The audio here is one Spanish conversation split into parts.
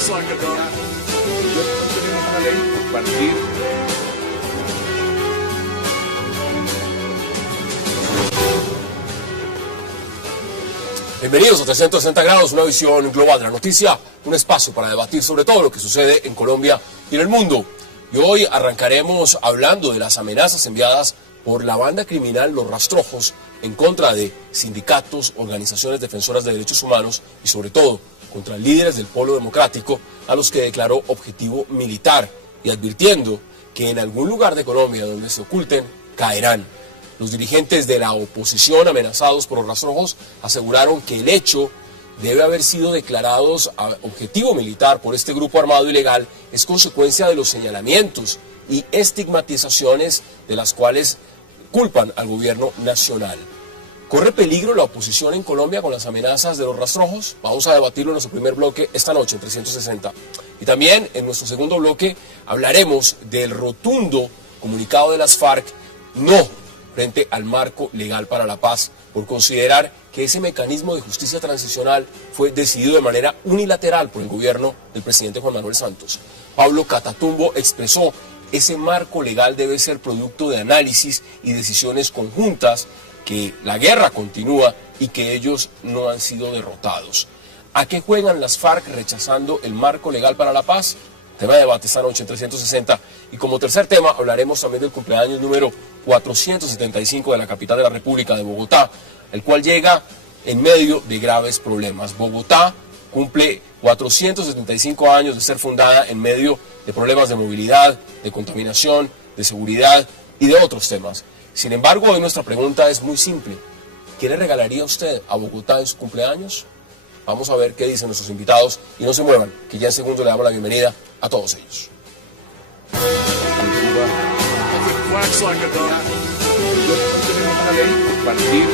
Tenemos una ley compartir. Bienvenidos a 360 grados, una visión global de la noticia, un espacio para debatir sobre todo lo que sucede en Colombia y en el mundo. Y hoy arrancaremos hablando de las amenazas enviadas por la banda criminal Los Rastrojos en contra de sindicatos, organizaciones defensoras de derechos humanos y sobre todo contra líderes del Polo Democrático a los que declaró objetivo militar y advirtiendo que en algún lugar de Colombia donde se oculten caerán. Los dirigentes de la oposición amenazados por Los Rastrojos aseguraron que el hecho debe haber sido declarados objetivo militar por este grupo armado ilegal es consecuencia de los señalamientos y estigmatizaciones de las cuales culpan al gobierno nacional. ¿Corre peligro la oposición en Colombia con las amenazas de Los Rastrojos? Vamos a debatirlo en nuestro primer bloque esta noche en 360. Y también en nuestro segundo bloque hablaremos del rotundo comunicado de las FARC no frente al marco legal para la paz, por considerar que ese mecanismo de justicia transicional fue decidido de manera unilateral por el gobierno del presidente Juan Manuel Santos. Pablo Catatumbo expresó ese marco legal debe ser producto de análisis y decisiones conjuntas, que la guerra continúa y que ellos no han sido derrotados. ¿A qué juegan las FARC rechazando el marco legal para la paz? Tema de debate esta noche en 360. Y como tercer tema hablaremos también del cumpleaños número 475 de la capital de la República, de Bogotá, el cual llega en medio de graves problemas. Bogotá cumple 475 años de ser fundada en medio de problemas de movilidad, de contaminación, de seguridad y de otros temas. Sin embargo, hoy nuestra pregunta es muy simple. ¿Qué le regalaría usted a Bogotá en su cumpleaños? Vamos a ver qué dicen nuestros invitados y no se muevan, que ya en segundo le damos la bienvenida a todos ellos. Tenemos una ley compartir.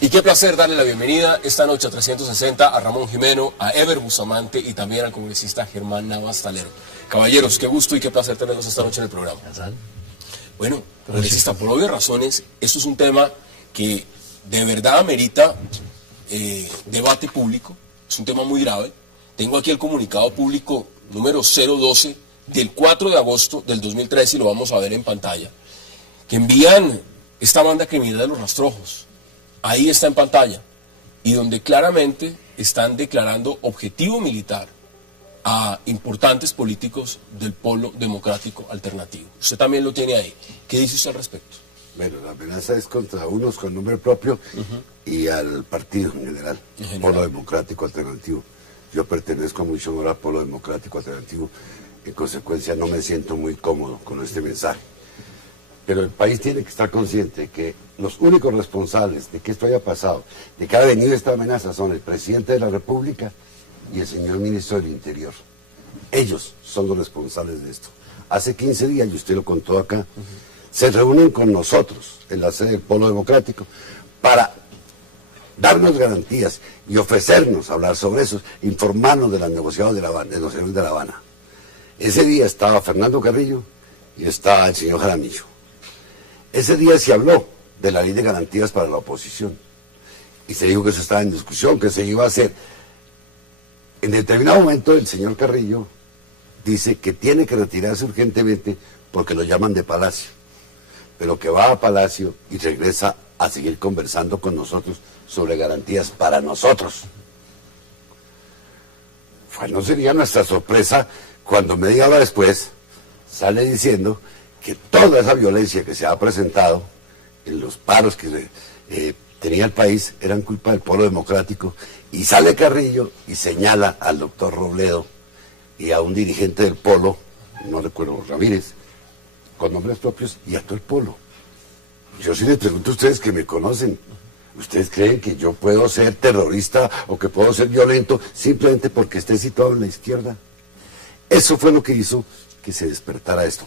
Y qué placer darle la bienvenida esta noche a 360 a Ramón Jimeno, a Ever Bustamante y también al congresista Germán Navas Talero. Caballeros, qué gusto y qué placer tenerlos esta noche en el programa. Bueno, congresista, por obvias razones, esto es un tema que de verdad amerita debate público, es un tema muy grave. Tengo aquí el comunicado público número 012 del 4 de agosto del 2013 y lo vamos a ver en pantalla, que envían esta banda criminal de Los Rastrojos. Ahí está en pantalla, y donde claramente están declarando objetivo militar a importantes políticos del Polo Democrático Alternativo. Usted también lo tiene ahí. ¿Qué dice usted al respecto? Bueno, la amenaza es contra unos con nombre propio y al partido en general, Polo Democrático Alternativo. Yo pertenezco a mucho honor al Polo Democrático Alternativo, en consecuencia no me siento muy cómodo con este mensaje. Pero el país tiene que estar consciente que los únicos responsables de que esto haya pasado, de que haya venido esta amenaza, son el presidente de la República y el señor ministro del Interior. Ellos son los responsables de esto. Hace 15 días, y usted lo contó acá, se reúnen con nosotros en la sede del Polo Democrático para darnos garantías y ofrecernos hablar sobre eso, informarnos de las negociaciones de La Habana. Ese día estaba Fernando Carrillo y estaba el señor Jaramillo. Ese día se habló de la ley de garantías para la oposición y se dijo que eso estaba en discusión, que se iba a hacer. En determinado momento el señor Carrillo dice que tiene que retirarse urgentemente porque lo llaman de Palacio, pero que va a Palacio y regresa a seguir conversando con nosotros sobre garantías para nosotros. Pues no sería nuestra sorpresa cuando media hora después sale diciendo que toda esa violencia que se ha presentado en los paros que tenía el país eran culpa del Polo Democrático, y sale Carrillo y señala al doctor Robledo y a un dirigente del Polo, no recuerdo, Ramírez, con nombres propios, y a todo el Polo. Yo sí les pregunto a ustedes que me conocen, ¿ustedes creen que yo puedo ser terrorista o que puedo ser violento simplemente porque esté situado en la izquierda? Eso fue lo que hizo que se despertara esto.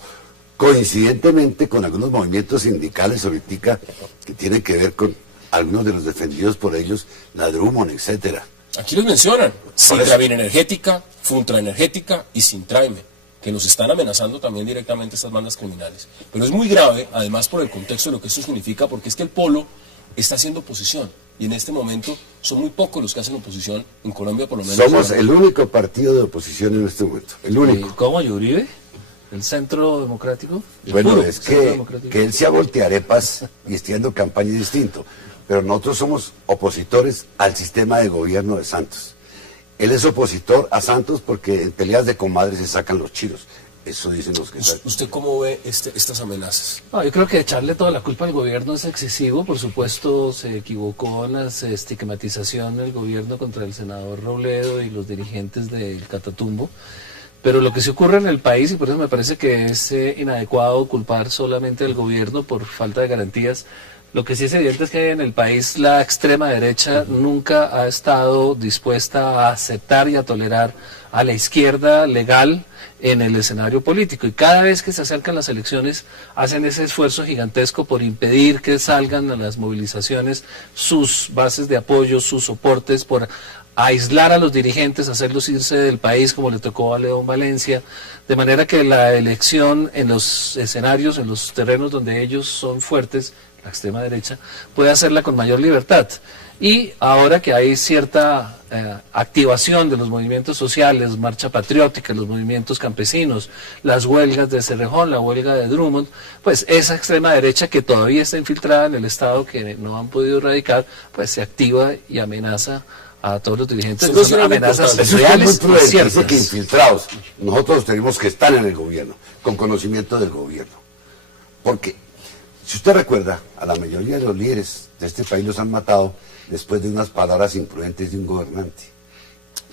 Coincidentemente con algunos movimientos sindicales ahorita que tienen que ver con algunos de los defendidos por ellos, la Drummond, etcétera. Aquí los mencionan, Sintravin Energética, Funtra Energética y Sintraime, que nos están amenazando también directamente estas bandas criminales. Pero es muy grave, además por el contexto de lo que esto significa, porque es que el Polo está haciendo oposición. Y en este momento son muy pocos los que hacen oposición en Colombia, por lo menos. Somos el único partido de oposición en este momento, el único. ¿Cómo, y Uribe? ¿El Centro Democrático? Bueno, Puro es Centro que Democrático. él se ha volteado arepas y esté haciendo campaña distinto. Pero nosotros somos opositores al sistema de gobierno de Santos. Él es opositor a Santos porque en peleas de comadres se sacan los chiros. Eso dicen los que saben. ¿Usted cómo ve estas amenazas? No, yo creo que echarle toda la culpa al gobierno es excesivo. Por supuesto, se equivocó en la estigmatización del gobierno contra el senador Robledo y los dirigentes del Catatumbo. Pero lo que se ocurre en el país, y por eso me parece que es inadecuado culpar solamente al gobierno por falta de garantías, lo que sí es evidente es que en el país la extrema derecha nunca ha estado dispuesta a aceptar y a tolerar a la izquierda legal en el escenario político, y cada vez que se acercan las elecciones hacen ese esfuerzo gigantesco por impedir que salgan a las movilizaciones sus bases de apoyo, sus soportes, por aislar a los dirigentes, hacerlos irse del país como le tocó a León Valencia, de manera que la elección en los escenarios, en los terrenos donde ellos son fuertes, la extrema derecha, puede hacerla con mayor libertad. Y ahora que hay cierta activación de los movimientos sociales, marcha patriótica, los movimientos campesinos, las huelgas de Cerrejón, la huelga de Drummond, pues esa extrema derecha que todavía está infiltrada en el Estado, que no han podido erradicar, pues se activa y amenaza a todos los dirigentes. Entonces, son amenazas Eso es muy reales y prudente, dice ciertas. que infiltrados. Nosotros tenemos que estar en el gobierno, con conocimiento del gobierno. Porque, si usted recuerda, a la mayoría de los líderes de este país los han matado después de unas palabras imprudentes de un gobernante.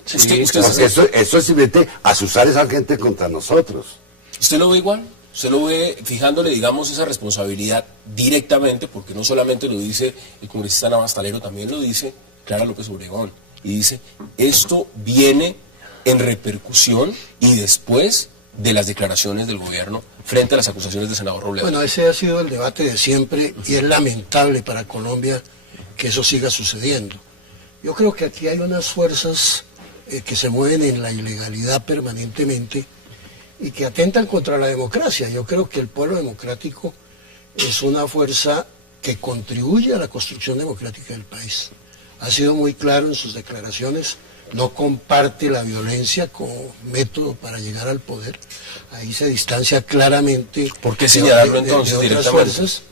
Sí, Porque eso es simplemente asusar a esa gente contra nosotros. ¿Usted lo ve igual? ¿Usted lo ve fijándole, digamos, esa responsabilidad directamente? Porque no solamente lo dice el congresista Navastalero, también lo dice Clara López Obregón. Y dice, esto viene en repercusión y después de las declaraciones del gobierno frente a las acusaciones del senador Robledo. Bueno, ese ha sido el debate de siempre y es lamentable para Colombia que eso siga sucediendo. Yo creo que aquí hay unas fuerzas que se mueven en la ilegalidad permanentemente y que atentan contra la democracia. Yo creo que el pueblo democrático es una fuerza que contribuye a la construcción democrática del país. Ha sido muy claro en sus declaraciones, no comparte la violencia como método para llegar al poder. Ahí se distancia claramente. ¿Por qué señalarlo entonces de otras directamente? fuerzas,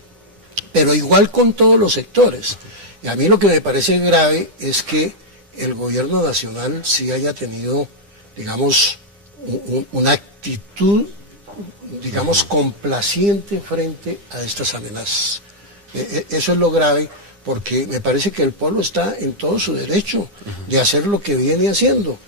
pero igual con todos los sectores. Y a mí lo que me parece grave es que el gobierno nacional sí haya tenido, digamos, una actitud, digamos, complaciente frente a estas amenazas. Eso es lo grave, porque me parece que el pueblo está en todo su derecho de hacer lo que viene haciendo.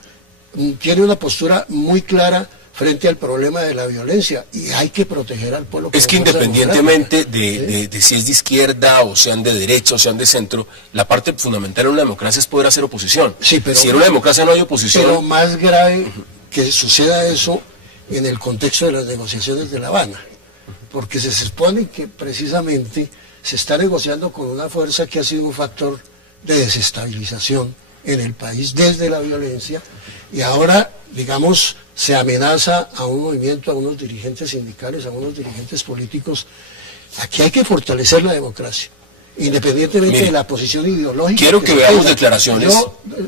Tiene una postura muy clara frente al problema de la violencia y hay que proteger al pueblo. Es que independientemente de si es de izquierda o sean de derecha o sean de centro, la parte fundamental en una democracia es poder hacer oposición. Sí, pero, si en una democracia no hay oposición... Pero más grave que suceda eso en el contexto de las negociaciones de La Habana, porque se supone que precisamente se está negociando con una fuerza que ha sido un factor de desestabilización en el país desde la violencia, y ahora, digamos, se amenaza a un movimiento, a unos dirigentes sindicales, a unos dirigentes políticos. Aquí hay que fortalecer la democracia, independientemente Mire, de la posición ideológica. quiero que veamos declaraciones.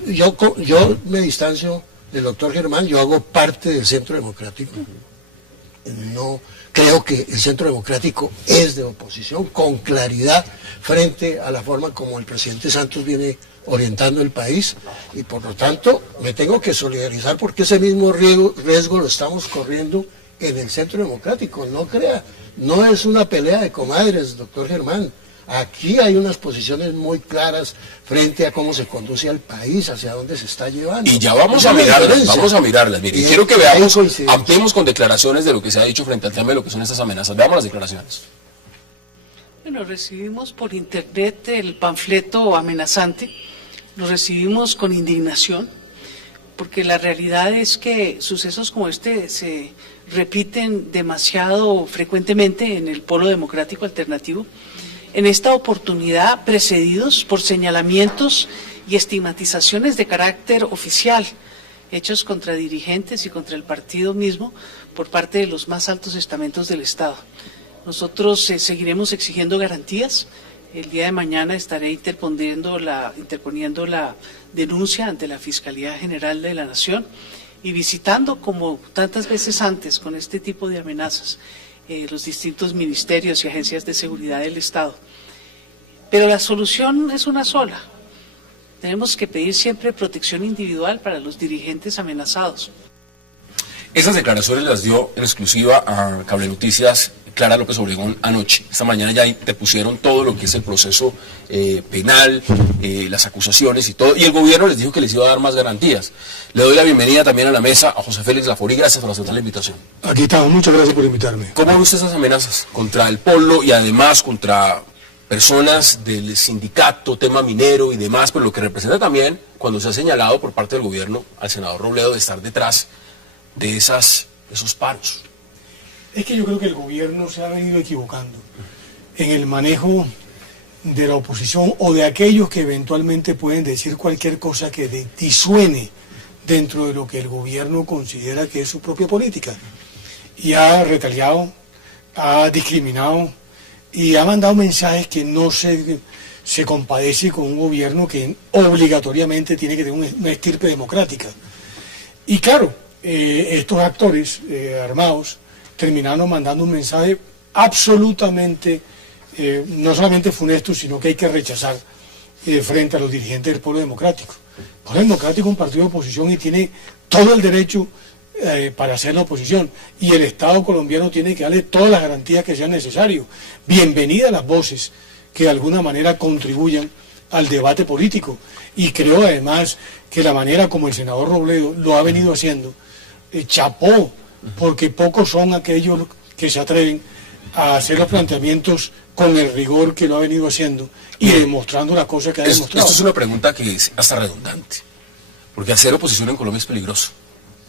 Yo me distancio del doctor Germán, yo hago parte del Centro Democrático. No creo que el Centro Democrático es de oposición, con claridad, frente a la forma como el presidente Santos viene orientando el país, y por lo tanto me tengo que solidarizar porque ese mismo riesgo lo estamos corriendo en el Centro Democrático. No crea, no es una pelea de comadres, doctor Germán. Aquí hay unas posiciones muy claras frente a cómo se conduce al país, hacia dónde se está llevando. Y ya vamos Esa a es la mirarlas, diferencia. vamos a mirarlas. Mire, Y quiero que ahí veamos, coincidimos. ampliemos con declaraciones de lo que se ha dicho frente al tema de lo que son estas amenazas. Veamos las declaraciones. Bueno, recibimos por internet el panfleto amenazante, lo recibimos con indignación, porque la realidad es que sucesos como este se repiten demasiado frecuentemente en el polo democrático alternativo, en esta oportunidad precedidos por señalamientos y estigmatizaciones de carácter oficial, hechos contra dirigentes y contra el partido mismo por parte de los más altos estamentos del Estado. Nosotros seguiremos exigiendo garantías, El día de mañana estaré interponiendo la denuncia ante la Fiscalía General de la Nación y visitando, como tantas veces antes, con este tipo de amenazas, los distintos ministerios y agencias de seguridad del Estado. Pero la solución es una sola. Tenemos que pedir siempre protección individual para los dirigentes amenazados. Esas declaraciones las dio en exclusiva a Cable Noticias Clara López Obregón anoche. Esta mañana ya depusieron todo lo que es el proceso penal, las acusaciones y todo, y el gobierno les dijo que les iba a dar más garantías. Le doy la bienvenida también a la mesa a José Félix Laforí. Gracias por aceptar la invitación. Aquí estamos, muchas gracias por invitarme. ¿Cómo ve usted esas amenazas contra el pueblo y además contra personas del sindicato, tema minero y demás, pero lo que representa también cuando se ha señalado por parte del gobierno al senador Robledo de estar detrás de esos paros? Es que yo creo que el gobierno se ha venido equivocando en el manejo de la oposición o de aquellos que eventualmente pueden decir cualquier cosa que disuene dentro de lo que el gobierno considera que es su propia política. Y ha retaliado, ha discriminado y ha mandado mensajes que no se compadece con un gobierno que obligatoriamente tiene que tener una estirpe democrática. Y claro, estos actores armados terminaron mandando un mensaje absolutamente, no solamente funesto, sino que hay que rechazar frente a los dirigentes del Pueblo Democrático. El Pueblo Democrático es un partido de oposición y tiene todo el derecho para hacer la oposición, y el Estado colombiano tiene que darle todas las garantías que sean necesarias. Bienvenidas las voces que de alguna manera contribuyan al debate político, y creo además que la manera como el senador Robledo lo ha venido haciendo, chapó, porque pocos son aquellos que se atreven a hacer los planteamientos con el rigor que lo ha venido haciendo y demostrando las cosas que ha demostrado. Esto es una pregunta que es hasta redundante, porque hacer oposición en Colombia es peligroso.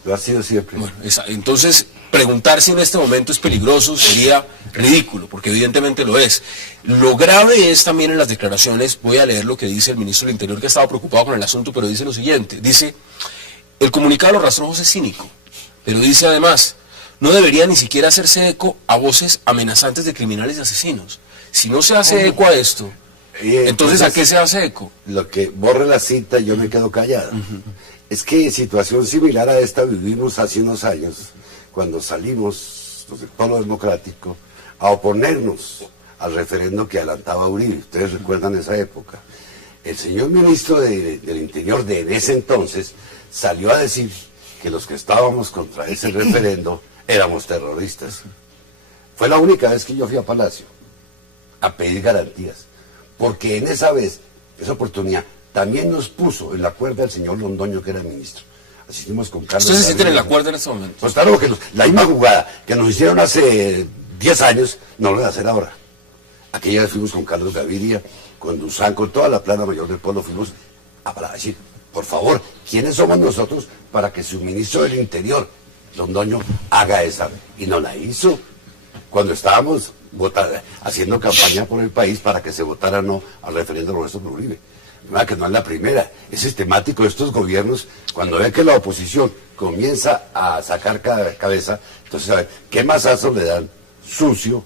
Lo ha sido siempre. Bueno, entonces, preguntar si en este momento es peligroso sería ridículo, porque evidentemente lo es. Lo grave es también en las declaraciones, voy a leer lo que dice el ministro del Interior, que estaba preocupado con el asunto, pero dice lo siguiente, dice: el comunicado de los rastrojos es cínico, pero dice además, no debería ni siquiera hacerse eco a voces amenazantes de criminales y asesinos. Si no se hace eco a esto, entonces ¿a qué se hace eco? Lo que borre la cita, yo me quedo callada. Es que situación similar a esta vivimos hace unos años, cuando salimos los del Pueblo Democrático a oponernos al referendo que adelantaba Uribe. Ustedes recuerdan esa época. El señor ministro del Interior de ese entonces salió a decir que los que estábamos contra ese referendo éramos terroristas. Fue la única vez que yo fui a Palacio a pedir garantías, porque en esa oportunidad, también nos puso en la cuerda el señor Londoño, que era ministro. Asistimos con Carlos. ¿Ustedes se sienten en la cuerda en este momento? Pues claro, que la misma jugada que nos hicieron hace 10 años, no lo voy a hacer ahora. Aquella vez fuimos con Carlos Gaviria, con Duzán, con toda la plana mayor del pueblo, fuimos para decir, por favor, ¿quiénes somos nosotros para que su ministro del Interior, Londoño, haga esa? Y no la hizo cuando estábamos haciendo campaña por el país para que se votara no al referendo nuestro por Uribe. Que no es la primera, es sistemático de estos gobiernos. Cuando ven que la oposición comienza a sacar cabeza, entonces a ver, ¿qué masazo le dan? Sucio,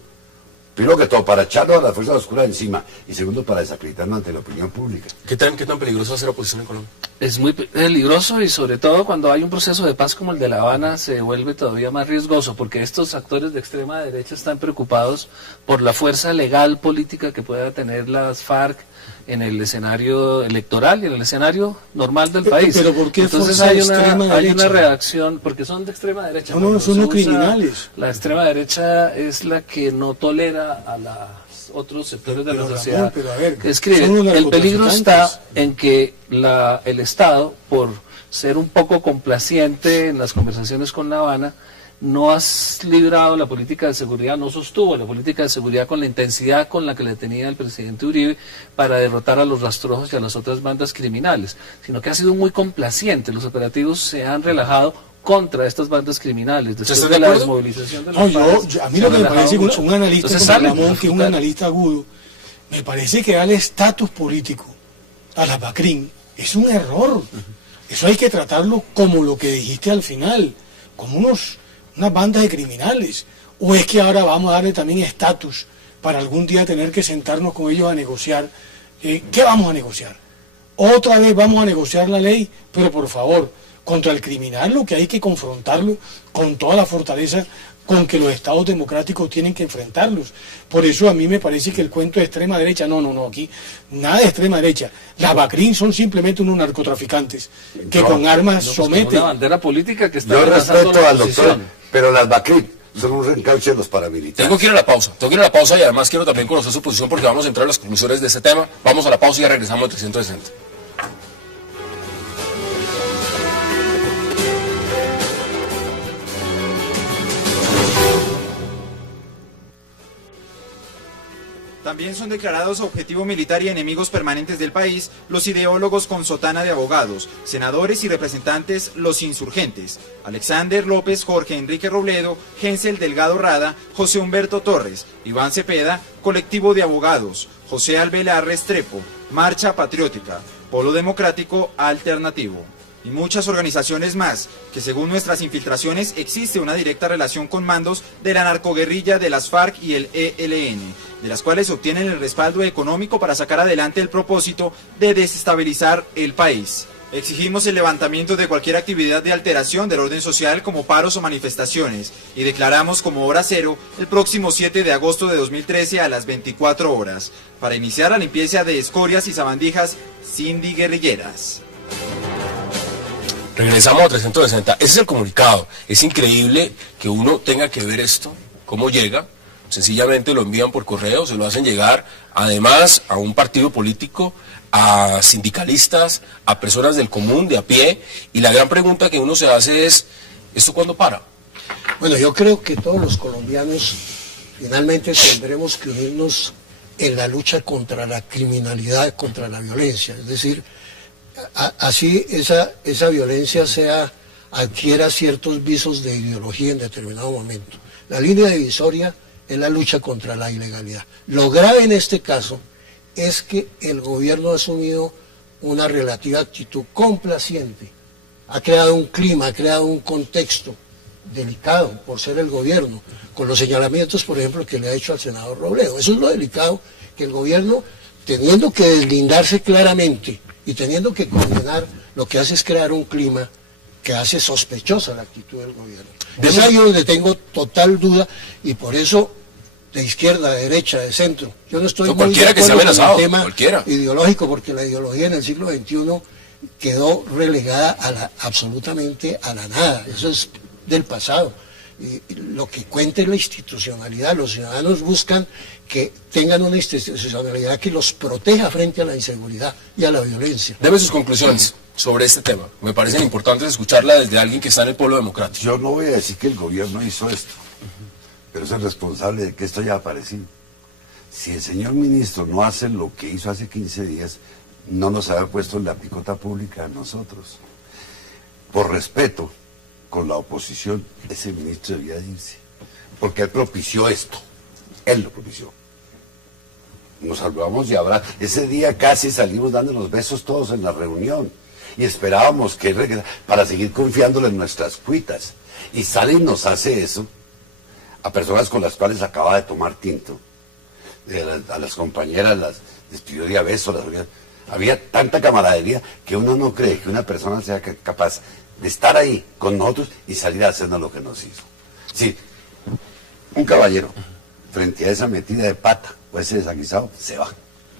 primero que todo para echarlo a la fuerza oscura encima, y segundo para desacreditarlo ante la opinión pública. ¿Qué tan peligroso hacer oposición en Colombia? Es muy peligroso, y sobre todo cuando hay un proceso de paz como el de La Habana se vuelve todavía más riesgoso, porque estos actores de extrema derecha están preocupados por la fuerza legal política que pueda tener las FARC en el escenario electoral y en el escenario normal del país. ¿Pero por qué entonces fuerza hay extrema una derecha? reacción, porque son de extrema derecha. No, son los criminales. La extrema derecha es la que no tolera a los otros sectores de la sociedad pero a ver, que escriben. son los El peligro narcotraficantes. está en que el Estado, por ser un poco complaciente en las conversaciones con La Habana, no has librado la política de seguridad, no sostuvo la política de seguridad con la intensidad con la que le tenía el presidente Uribe para derrotar a los rastrojos y a las otras bandas criminales, sino que ha sido muy complaciente. Los operativos se han relajado contra estas bandas criminales después ¿Estás de de la acuerdo? desmovilización de No, los paros. a mí Se lo han que me relajado parece mucho. un analista Entonces como salen Ramón, que es un a analista agudo, me parece que darle estatus político a la BACRIM es un error. Eso hay que tratarlo como lo que dijiste al final, como unas bandas de criminales. ¿O es que ahora vamos a darle también estatus para algún día tener que sentarnos con ellos a negociar. ¿Qué vamos a negociar? Otra vez vamos a negociar la ley, pero por favor, contra el criminal lo que hay que confrontarlo con toda la fortaleza con que los estados democráticos tienen que enfrentarlos. Por eso a mí me parece que el cuento de extrema derecha, no, aquí nada de extrema derecha. Las BACRIM son simplemente unos narcotraficantes que con armas someten. Una bandera política que está Yo abrazando respeto la al doctor, oposición. pero las BACRIM son un reencauche de los paramilitares. Tengo que ir a la pausa y además quiero también conocer su posición porque vamos a entrar a las conclusiones de este tema. Vamos a la pausa y ya regresamos a 360. También son declarados objetivo militar y enemigos permanentes del país los ideólogos con sotana de abogados, senadores y representantes los insurgentes, Alexander López, Jorge Enrique Robledo, Hensel Delgado Rada, José Humberto Torres, Iván Cepeda, Colectivo de Abogados, José Alvelar Restrepo, Marcha Patriótica, Polo Democrático Alternativo y muchas organizaciones más, que según nuestras infiltraciones existe una directa relación con mandos de la narcoguerrilla de las FARC y el ELN, de las cuales obtienen el respaldo económico para sacar adelante el propósito de desestabilizar el país. Exigimos el levantamiento de cualquier actividad de alteración del orden social como paros o manifestaciones y declaramos como hora cero el próximo 7 de agosto de 2013 a las 24 horas para iniciar la limpieza de escorias y sabandijas sindiguerrilleras. Regresamos a 360. Ese es el comunicado. Es increíble que uno tenga que ver esto, cómo llega. Sencillamente lo envían por correo, se lo hacen llegar, además, a un partido político, a sindicalistas, a personas del común, de a pie. Y la gran pregunta que uno se hace es, ¿esto cuándo para? Bueno, yo creo que todos los colombianos finalmente tendremos que unirnos en la lucha contra la criminalidad, contra la violencia. Es decir, así esa violencia adquiera ciertos visos de ideología en determinado momento. La línea divisoria es la lucha contra la ilegalidad. Lo grave en este caso es que el gobierno ha asumido una relativa actitud complaciente. Ha creado un clima, ha creado un contexto delicado por ser el gobierno, con los señalamientos, por ejemplo, que le ha hecho al senador Robledo. Eso es lo delicado, que el gobierno, teniendo que deslindarse claramente y teniendo que condenar, lo que hace es crear un clima que hace sospechosa la actitud del gobierno. Es ahí donde tengo total duda y por eso de izquierda, de derecha, de centro. Yo no estoy muy de acuerdo con el tema ideológico porque la ideología en el siglo XXI quedó relegada absolutamente a la nada. Eso es del pasado. Y lo que cuenta es la institucionalidad. Los ciudadanos buscan que tengan una institucionalidad que los proteja frente a la inseguridad y a la violencia. Deme sus conclusiones sobre este tema. Me parecen importantes escucharla desde alguien que está en el pueblo democrático. Yo no voy a decir que el gobierno hizo esto, pero es el responsable de que esto haya aparecido. Si el señor ministro no hace lo que hizo hace 15 días, no nos había puesto en la picota pública a nosotros. Por respeto con la oposición, ese ministro debía irse, porque él propició esto. Él lo propició. Nos saludamos y habrá. Ese día casi salimos dando los besos todos en la reunión y esperábamos que él regresara para seguir confiándole en nuestras cuitas. Y sale y nos hace eso a personas con las cuales acaba de tomar tinto. A las compañeras las despidió de a besos. Había tanta camaradería que uno no cree que una persona sea capaz de estar ahí con nosotros y salir a hacernos lo que nos hizo. Sí, un caballero frente a esa metida de pata o ese desaguisado se va.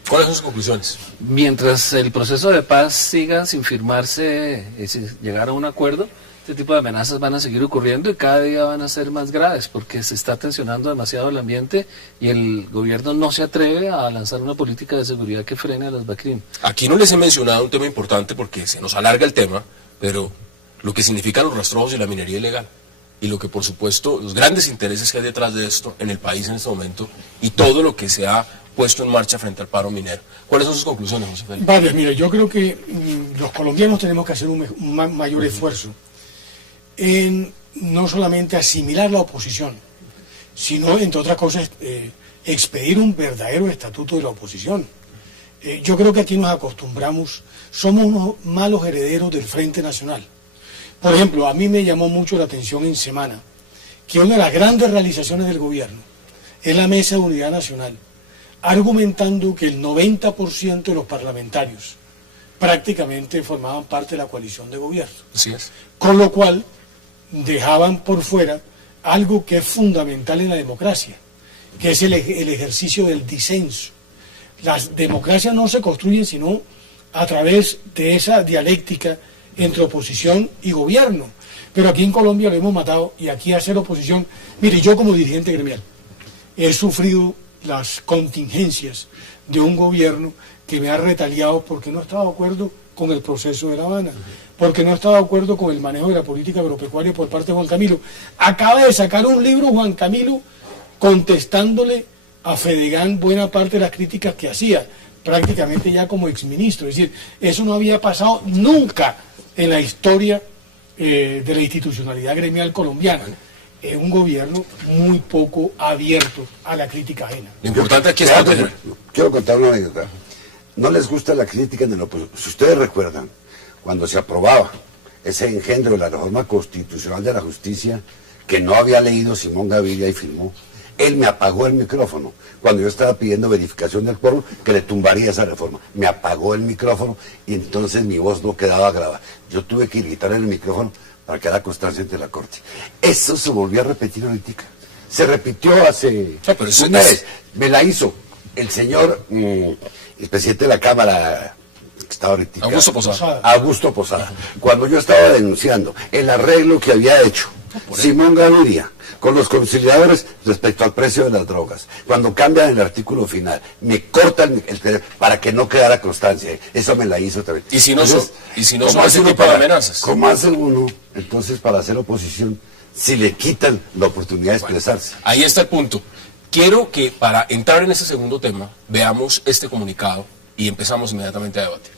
¿Cuáles son sus conclusiones? Mientras el proceso de paz siga sin firmarse, sin llegar a un acuerdo, este tipo de amenazas van a seguir ocurriendo y cada día van a ser más graves porque se está tensionando demasiado el ambiente y el gobierno no se atreve a lanzar una política de seguridad que frene a las BACRIM. Aquí no les he mencionado un tema importante porque se nos alarga el tema, pero lo que significan los rastrojos y la minería ilegal y lo que por supuesto los grandes intereses que hay detrás de esto en el país en este momento y todo lo que se ha puesto en marcha frente al paro minero. ¿Cuáles son sus conclusiones, José Félix? Vale, mire, yo creo que los colombianos tenemos que hacer un mayor esfuerzo en no solamente asimilar la oposición, sino, entre otras cosas, expedir un verdadero estatuto de la oposición. Yo creo que aquí nos acostumbramos, somos unos malos herederos del Frente Nacional. Por ejemplo, a mí me llamó mucho la atención en semana que una de las grandes realizaciones del gobierno es la Mesa de Unidad Nacional, argumentando que el 90% de los parlamentarios prácticamente formaban parte de la coalición de gobierno. Así es. Con lo cual dejaban por fuera algo que es fundamental en la democracia, que es el ejercicio del disenso. Las democracias no se construyen sino a través de esa dialéctica entre oposición y gobierno. Pero aquí en Colombia lo hemos matado, y aquí hacer oposición. Mire, yo como dirigente gremial he sufrido las contingencias de un gobierno que me ha retaliado porque no estaba de acuerdo con el proceso de La Habana, porque no estaba de acuerdo con el manejo de la política agropecuaria por parte de Juan Camilo. Acaba de sacar un libro Juan Camilo contestándole a Fedegán buena parte de las críticas que hacía, prácticamente ya como exministro. Es decir, eso no había pasado nunca en la historia de la institucionalidad gremial colombiana. Es un gobierno muy poco abierto a la crítica ajena. Lo importante aquí es Quiero contar una anécdota. No les gusta la crítica en el oposición. Si ustedes recuerdan, cuando se aprobaba ese engendro de la reforma constitucional de la justicia, que no había leído Simón Gaviria y firmó, él me apagó el micrófono cuando yo estaba pidiendo verificación del quórum que le tumbaría esa reforma. Me apagó el micrófono y entonces mi voz no quedaba grabada. Yo tuve que gritar en el micrófono para que haya constancia ante la Corte. Eso se volvió a repetir ahorita. Se repitió hace un mes. Me la hizo el señor, el presidente de la Cámara, que estaba ahorita, Augusto Posada. Cuando yo estaba denunciando el arreglo que había hecho Simón Gaviria con los conciliadores respecto al precio de las drogas, cuando cambian el artículo final, me cortan el para que no quedara constancia. Eso me la hizo también. Y si no son ese tipo de amenazas. ¿Cómo hace uno entonces para hacer oposición si le quitan la oportunidad de expresarse? Ahí está el punto. Quiero que para entrar en ese segundo tema veamos este comunicado y empezamos inmediatamente a debatir.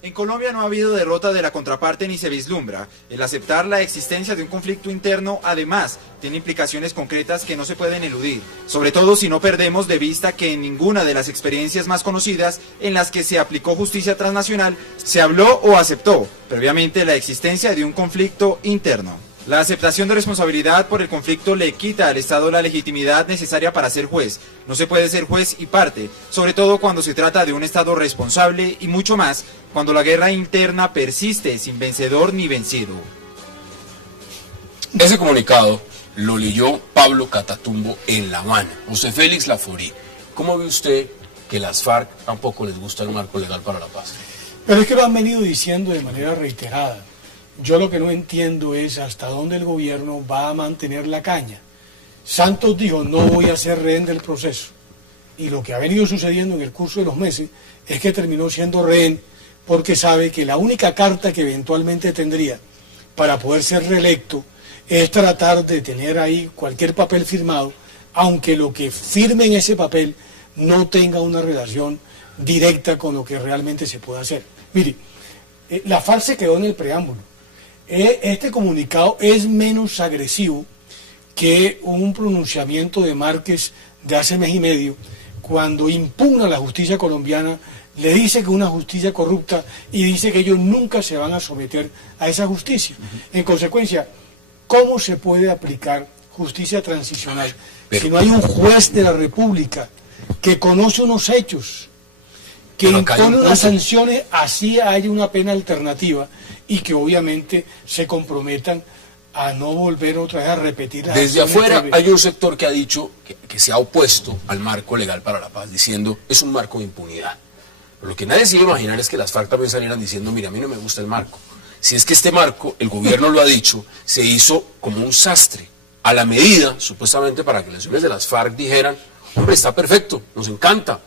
En Colombia no ha habido derrota de la contraparte ni se vislumbra. El aceptar la existencia de un conflicto interno, además, tiene implicaciones concretas que no se pueden eludir. Sobre todo si no perdemos de vista que en ninguna de las experiencias más conocidas en las que se aplicó justicia transnacional, se habló o aceptó previamente la existencia de un conflicto interno. La aceptación de responsabilidad por el conflicto le quita al Estado la legitimidad necesaria para ser juez. No se puede ser juez y parte, sobre todo cuando se trata de un Estado responsable y mucho más cuando la guerra interna persiste sin vencedor ni vencido. Ese comunicado lo leyó Pablo Catatumbo en La Habana. José Félix Laforí, ¿cómo ve usted que las FARC tampoco les gusta el marco legal para la paz? Pero es que lo han venido diciendo de manera reiterada. Yo lo que no entiendo es hasta dónde el gobierno va a mantener la caña. Santos dijo, no voy a ser rehén del proceso. Y lo que ha venido sucediendo en el curso de los meses es que terminó siendo rehén porque sabe que la única carta que eventualmente tendría para poder ser reelecto es tratar de tener ahí cualquier papel firmado, aunque lo que firme en ese papel no tenga una relación directa con lo que realmente se puede hacer. Mire, la FARC se quedó en el preámbulo. Este comunicado es menos agresivo que un pronunciamiento de Márquez de hace mes y medio, cuando impugna la justicia colombiana, le dice que es una justicia corrupta y dice que ellos nunca se van a someter a esa justicia. En consecuencia, ¿cómo se puede aplicar justicia transicional si no hay un juez de la República que conoce unos hechos, que impone unas sanciones, así hay una pena alternativa y que obviamente se comprometan a no volver otra vez a repetir las Desde afuera hay un sector que ha dicho que se ha opuesto al marco legal para la paz, diciendo es un marco de impunidad. Pero lo que nadie se iba a imaginar es que las FARC también salieran diciendo, mira, a mí no me gusta el marco. Si es que este marco, el gobierno lo ha dicho, se hizo como un sastre, a la medida, supuestamente, para que las acciones de las FARC dijeran, hombre, está perfecto, nos encanta.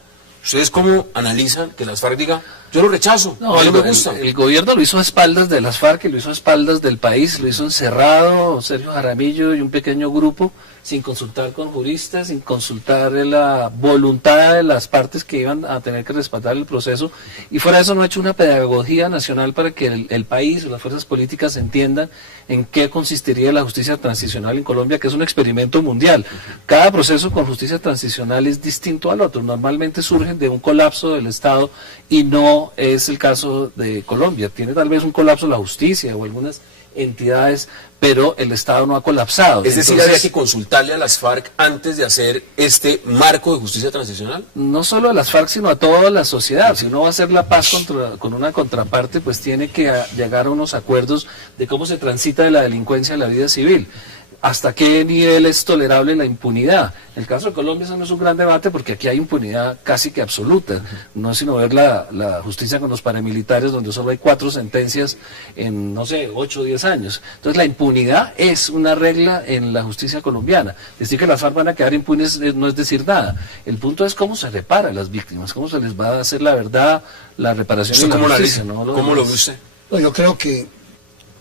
¿Ustedes cómo analizan que las FARC digan, yo lo rechazo, no, a mí no me gusta? El gobierno lo hizo a espaldas de las FARC, lo hizo a espaldas del país, lo hizo encerrado, Sergio Jaramillo y un pequeño grupo, sin consultar con juristas, sin consultar la voluntad de las partes que iban a tener que respaldar el proceso, y fuera de eso no ha hecho una pedagogía nacional para que el país o las fuerzas políticas entiendan en qué consistiría la justicia transicional en Colombia, que es un experimento mundial. Cada proceso con justicia transicional es distinto al otro, normalmente surgen de un colapso del Estado y no es el caso de Colombia. Tiene tal vez un colapso la justicia o algunas entidades, pero el Estado no ha colapsado. Es decir, Entonces, había que consultarle a las FARC antes de hacer este marco de justicia transicional. no solo a las FARC, sino a toda la sociedad. Si uno va a hacer la paz con una contraparte, pues tiene que llegar a unos acuerdos de cómo se transita de la delincuencia a la vida civil. ¿Hasta qué nivel es tolerable la impunidad? En el caso de Colombia eso no es un gran debate porque aquí hay impunidad casi que absoluta. No es sino ver la justicia con los paramilitares donde solo hay 4 sentencias en, no sé, 8 o 10 años. Entonces la impunidad es una regla en la justicia colombiana. Decir que las FARC van a quedar impunes no es decir nada. El punto es cómo se repara a las víctimas, cómo se les va a hacer la verdad, la reparación ¿Usted y la cómo la justicia. dice? ¿No? ¿Cómo lo ve usted? No, yo creo que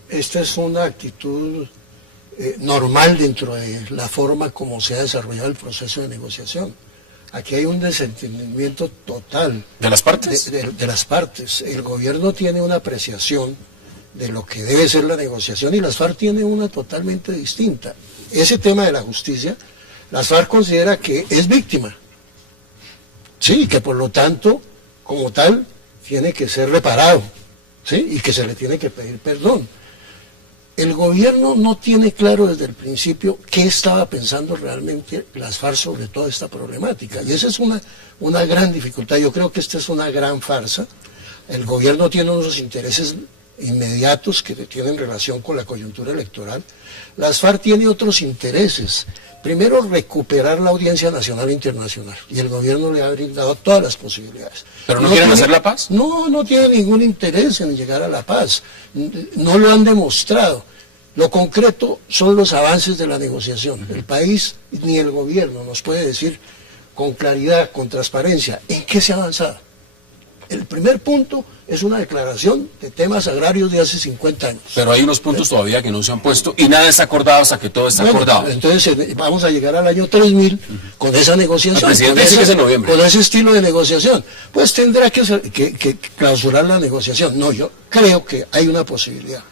esta es una actitud normal dentro de la forma como se ha desarrollado el proceso de negociación. Aquí hay un desentendimiento total. ¿De las partes? De las partes. El gobierno tiene una apreciación de lo que debe ser la negociación y las FARC tienen una totalmente distinta. Ese tema de la justicia, las FARC considera que es víctima. Sí, y que por lo tanto, como tal, tiene que ser reparado. ¿Sí? Y que se le tiene que pedir perdón. El gobierno no tiene claro desde el principio qué estaba pensando realmente las FARC sobre toda esta problemática. Y esa es una gran dificultad. Yo creo que esta es una gran farsa. El gobierno tiene unos intereses inmediatos que tienen relación con la coyuntura electoral. Las FARC tienen otros intereses. Primero, recuperar la audiencia nacional e internacional. Y el gobierno le ha brindado todas las posibilidades. ¿Pero no quieren hacer la paz? No tiene ningún interés en llegar a la paz. No lo han demostrado. Lo concreto son los avances de la negociación. El país ni el gobierno nos puede decir con claridad, con transparencia, en qué se ha avanzado. El primer punto es una declaración de temas agrarios de hace 50 años. Pero hay unos puntos todavía que no se han puesto y nada está acordado hasta que todo está acordado. Entonces vamos a llegar al año 3000 con esa negociación. El presidente dice que es en noviembre. Con ese estilo de negociación. Pues tendrá que clausurar la negociación. No, yo creo que hay una posibilidad.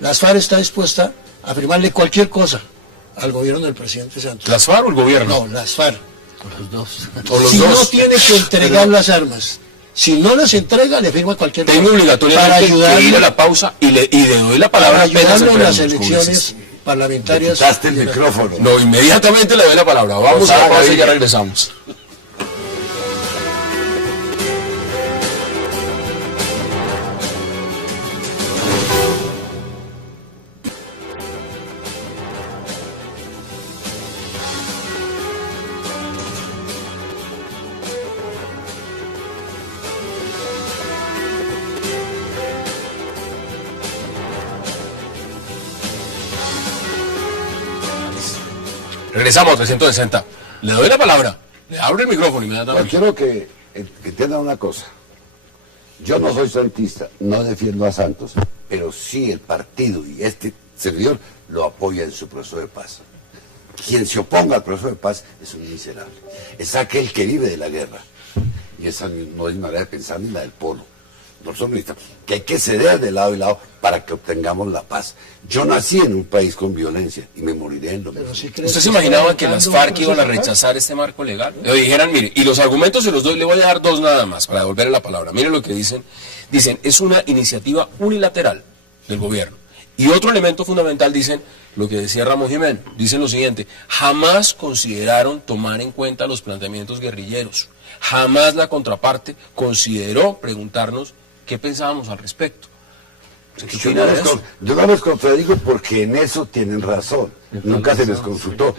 Las FARC está dispuesta a firmarle cualquier cosa al gobierno del presidente Santos. ¿Las FARC o el gobierno? No, las FARC. los dos. O los Si dos. no tiene que entregar las armas, si no las entrega, le firma cualquier cosa. Tengo obligatoriamente que ir a la pausa y le doy la palabra para apenas ayudarlo en las entremos, como elecciones dices. parlamentarias. Quitaste el micrófono. No, inmediatamente le doy la palabra. Vamos a la pausa y ya regresamos. Regresamos a 360. Le doy la palabra. Le abro el micrófono Yo inmediatamente. quiero que entiendan una cosa. Yo no soy santista, no defiendo a Santos, pero sí el partido y este servidor lo apoya en su proceso de paz. Quien se oponga al proceso de paz es un miserable. Es aquel que vive de la guerra. Y esa no es manera de pensar ni la del polo. Nosotros necesitamos que hay que ceder de lado y lado para que obtengamos la paz. Yo nací en un país con violencia y me moriré en lo mismo. Pero sí crees ¿Usted se que imaginaba está que las buscando un FARC iban a proceso de paz. rechazar este marco legal? Le dijeran, mire, y los argumentos se los doy, le voy a dar dos nada más para devolverle la palabra. Mire lo que dicen. Dicen, es una iniciativa unilateral del gobierno. Y otro elemento fundamental, dicen, lo que decía Ramón Jiménez, dicen lo siguiente, jamás consideraron tomar en cuenta los planteamientos guerrilleros. Jamás la contraparte consideró preguntarnos qué pensábamos al respecto. ¿Qué Yo opina no, de les eso? yo no les contradigo porque en eso tienen razón. Nunca se les consultó.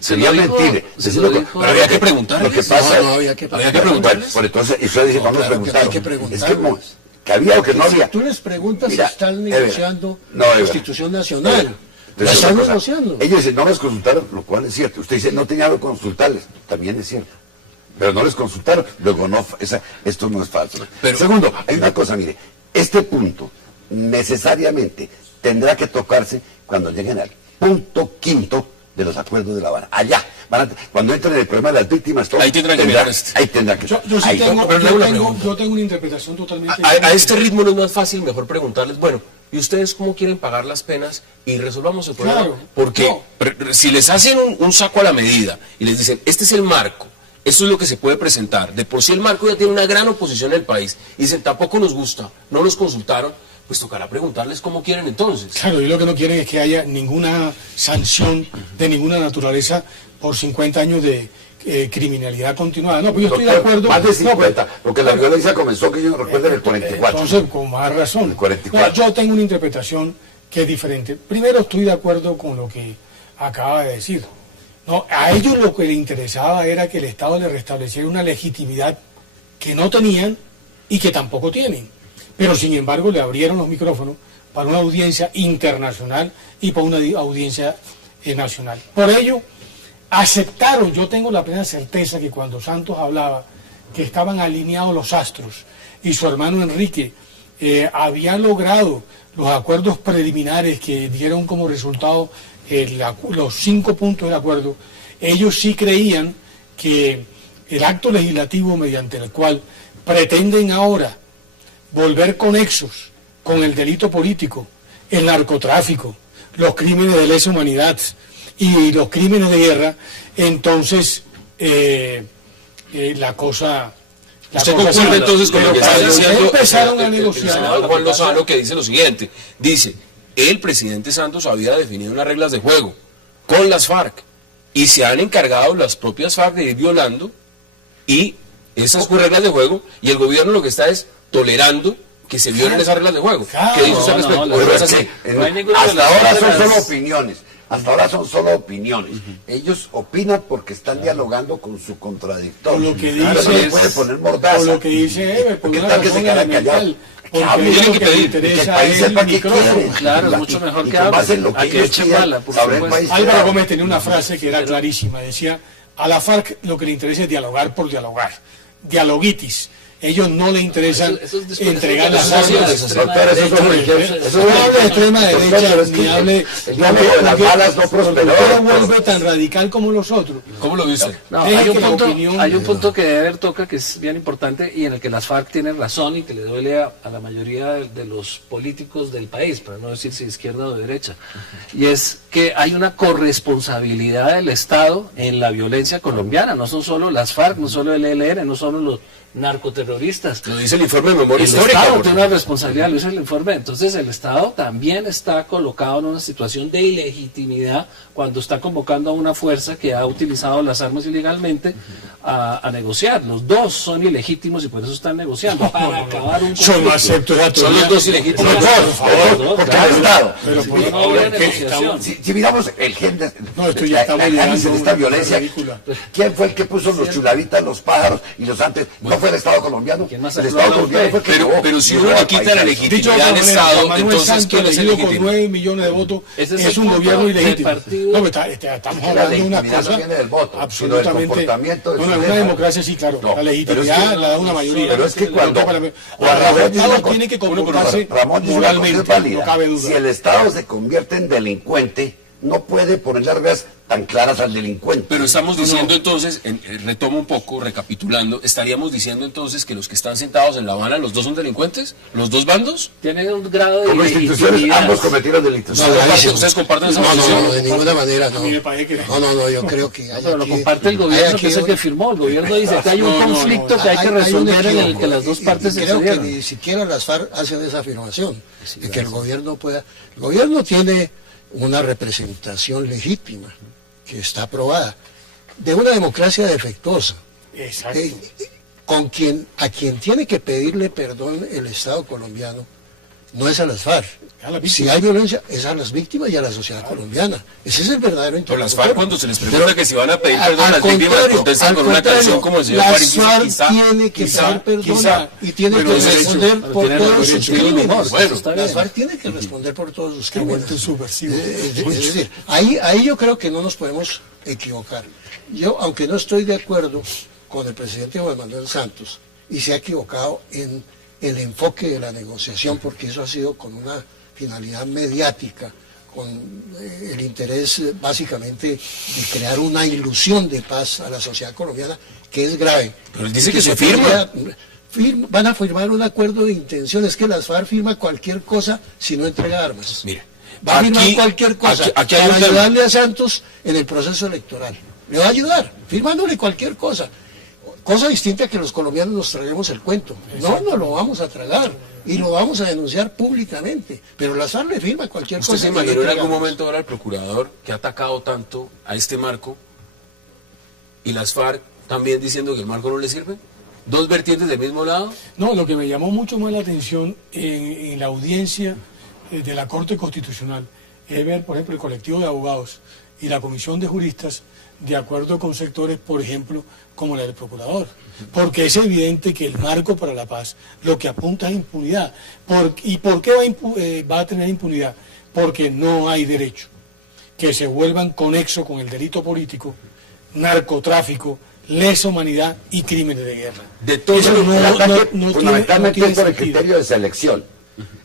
Sería lo dijo, mentir. se lo dijo. Pero había que preguntarles. Lo que pasa No, había que Había que preguntarles. Por entonces, y ustedes dicen, vamos a claro que preguntar. hay que Es preguntarles. que había o que no Si había. tú les preguntas, Mira, están Eva, negociando no, la Eva. Constitución Nacional. Entonces, La están una cosa, negociando. Ellos dicen, no les consultaron, lo cual es cierto. Usted dice, no tenía que consultarles, también es cierto. Pero no les consultaron, luego no, esto no es falso. Pero- Segundo, hay una cosa, mire, este punto necesariamente tendrá que tocarse cuando lleguen al punto quinto de los acuerdos de La Habana. Allá, cuando entren en el problema de las víctimas, todo, Ahí tendrán que mirar este. Ahí tendrán que Yo sí ahí tengo, pero le hago una pregunta. yo tengo una interpretación totalmente A este ritmo no es más fácil, mejor preguntarles, bueno, ¿y ustedes cómo quieren pagar las penas y resolvamos el problema? Claro, Porque no. si les hacen un saco a la medida y les dicen, este es el marco, esto es lo que se puede presentar, de por sí el marco ya tiene una gran oposición en el país, y dicen, tampoco nos gusta, no los consultaron, pues tocará preguntarles cómo quieren entonces. Claro, y lo que no quieren es que haya ninguna sanción de ninguna naturaleza por 50 años de criminalidad continuada. No, pues yo estoy de acuerdo. Más de 50, porque la violencia comenzó, que yo no recuerdo, en el 44. Entonces, con más razón. El 44. No, yo tengo una interpretación que es diferente. Primero, estoy de acuerdo con lo que acaba de decir. No, a ellos lo que les interesaba era que el Estado les restableciera una legitimidad que no tenían y que tampoco tienen. Pero sin embargo le abrieron los micrófonos para una audiencia internacional y para una audiencia nacional. Por ello, aceptaron, yo tengo la plena certeza que cuando Santos hablaba que estaban alineados los astros y su hermano Enrique había logrado los acuerdos preliminares que dieron como resultado los 5 puntos del acuerdo, ellos sí creían que el acto legislativo mediante el cual pretenden ahora volver conexos con el delito político, el narcotráfico, los crímenes de lesa humanidad y los crímenes de guerra, entonces la cosa... ¿Usted concuerda entonces con lo que está diciendo empezaron a el negociar? senador Juan Lozano, que dice lo siguiente? Dice, el presidente Santos había definido unas reglas de juego con las FARC y se han encargado las propias FARC de ir violando y esas reglas de juego, y el gobierno lo que está es tolerando que se violen esas reglas de juego. Claro. ¿Qué dice usted al respecto? Pero ¿No es es así? que, No hay ninguna hasta ahora relación son de solo las- opiniones. Hasta ahora son solo opiniones. Ellos opinan porque están dialogando con su contradictor. O lo que Claro, dice no le es- puede poner mordaza. O lo que dice Eber, por ¿Qué una tal que se razón quedan callados? elemental, Que porque hablen, ellos lo tienen que que les pedir, que el interesa país es sepa el qué micrófono. quieren. Claro, es Y- mucho mejor y que hacen lo hablen, a que ellos echen quieran, bala, por saber el supuesto. país Álvaro será. Gómez tenía una frase que era clarísima, decía, a la FARC lo que le interesa es dialogar por dialogar, dialoguitis. Ellos no le interesan entregar las armas. Doctor, eso es un ejemplo. No hable de extrema derecha, Pero es que ni hable... el diálogo de las balas no prosperó. No vuelve tan radical como los otros. ¿Cómo lo dice? No, Deje hay un que la punto, opinión- hay un punto que Eber toca que es bien importante y en el que las FARC tienen razón y que le duele a la mayoría de los políticos del país, para no decir si de izquierda o de derecha, y es que hay una corresponsabilidad del Estado en la violencia colombiana. No son solo las FARC, no solo el ELN, no solo los narcoterroristas. Lo dice el informe de memoria El histórica. Estado porque- tiene una responsabilidad, lo dice el informe. Entonces el Estado también está colocado en una situación de ilegitimidad cuando está convocando a una fuerza que ha utilizado las armas ilegalmente a negociar. Los dos son ilegítimos y por eso están negociando para acabar un Yo conflicto. no acepto esa Son teoría. los dos ilegítimos. Por favor, porque el Estado. Pero por Sí, favor, no, que negociación. estamos- Si miramos el gen de No, esto ya está la muy análisis de llegando esta a una violencia, ridícula. ¿quién fue el que puso los chulavitas, los pájaros y los antes? ¿No fue el Estado colombiano? ¿Quién más El habló Estado de colombiano usted? fue el que llevó Pero si y uno llevó le al quita país la a la- Dicho de legitimidad otra al manera, Estado, Juan Manuel entonces Santos, ¿quién es el elegido con legítimo? 9 millones de votos, Ese es es el un punto gobierno del ilegítimo. partido. No, pero estamos La hablando de una legitimidad no cosa viene del voto, sino del absolutamente... comportamiento del No, no, en una sujeto. democracia sí, claro, No, la pero legitimidad es que- la da una mayoría. Pero es que cuando Ahora, Ramón el dice una Estado cosa- tiene que comportarse Ramón dice una cosa moralmente, válida. no cabe duda. Si el Estado se convierte en delincuente, no puede poner las reglas tan claras al delincuente. Pero estamos diciendo entonces, retomo un poco, recapitulando, estaríamos diciendo entonces que los que están sentados en La Habana, los dos son delincuentes, los dos bandos. Tienen un grado de Como instituciones, ilegitimidad. ambos cometieron delitos. ¿Ustedes comparten esa No, posición? no, de ninguna manera, no. A mí me parece que- No, yo creo que hay Pero lo aquí- comparte el hay gobierno, aquí que es el un- que firmó. El gobierno dice que hay un No, no, no, conflicto que hay que un resolver en el equívoco, que las dos y partes se creo que cedieron. ni siquiera las FARC hacen esa afirmación, de que el gobierno pueda... El gobierno tiene una representación legítima, que está aprobada, de una democracia defectuosa, Exacto. a quien tiene que pedirle perdón el Estado colombiano no es a las FARC. A las víctimas. Si hay violencia, es a las víctimas y a la sociedad colombiana. Ese es el verdadero Pero las interlocutor. FARC, cuando se les pregunta que si van a pedir Al- perdón a al las víctimas, contrario, contestan al con una contrario, canción como el señor las París dice, FARC quizá, tiene que pedir perdón quizá, y tiene pero que es responder Pero por tiene todos sus sentido del humor, crímenes. bueno, eso está Las bien. FARC tienen que responder por todos sus Qué crímenes. vuelto subversivo. Es decir, ahí yo creo que no nos podemos equivocar. Yo, aunque no estoy de acuerdo con el presidente Juan Manuel Santos, y se ha equivocado en el enfoque de la negociación, porque eso ha sido con una finalidad mediática, con el interés básicamente de crear una ilusión de paz a la sociedad colombiana, que es grave. Pero él dice Y que se firma. Van a firmar un acuerdo de intenciones, que las FARC firma cualquier cosa si no entrega armas. Mire, Va a firmar aquí- cualquier cosa aquí hay para un tema. ayudarle a Santos en el proceso electoral. Le va a ayudar, firmándole cualquier cosa. Cosa distinta que los colombianos nos traguemos el cuento. No nos lo vamos a tragar y lo vamos a denunciar públicamente. Pero las FARC le firma cualquier ¿Usted cosa. se imaginó en algún momento ver al procurador que ha atacado tanto a este marco y las FARC también diciendo que el marco no le sirve? ¿Dos vertientes del mismo lado? No, lo que me llamó mucho más la atención en la audiencia de la Corte Constitucional es ver, por ejemplo, el colectivo de abogados y la comisión de juristas de acuerdo con sectores, por ejemplo, como la del procurador. Porque es evidente que el marco para la paz lo que apunta es impunidad. ¿Y por qué va a tener impunidad? Porque no hay derecho que se vuelvan conexo con el delito político, narcotráfico, lesa humanidad y crímenes de guerra. De todo Eso fundamentalmente tiene por el sentido. criterio de selección.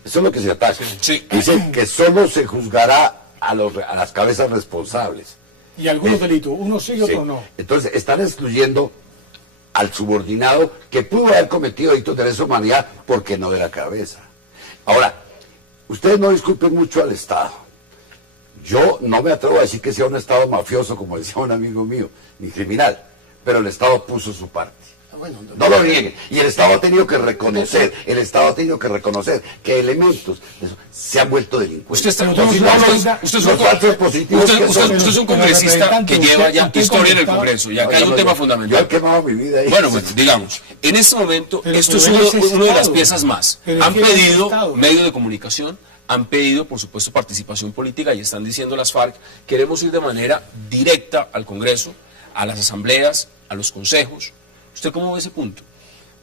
Eso es lo que se ataca. Sí. Dice que solo se juzgará a las cabezas responsables. Y algunos delitos, unos sí y otros Sí. no. Entonces, están excluyendo al subordinado que pudo haber cometido delitos de lesa humanidad porque no era cabeza. Ahora, ustedes no disculpen mucho al Estado. Yo no me atrevo a decir que sea un Estado mafioso, como decía un amigo mío, ni criminal, pero el Estado puso su parte. Bueno, No lo nieguen. Y el Estado ha tenido que reconocer, que elementos de eso se han vuelto delincuentes. Usted Pero todos usted es los falsos positivos que son- usted es un congresista que lleva ya historia en el Congreso, y acá hay un tema Yo he fundamental. quemado mi vida ahí. Bueno, digamos, en este momento, Pero esto es es ese uno de las Estado. piezas más. Pero es Han que es ese pedido Estado. medios de comunicación, han pedido, por supuesto, participación política y están diciendo las FARC, queremos ir de manera directa al Congreso, a las asambleas, a los consejos. ¿Usted cómo ve ese punto?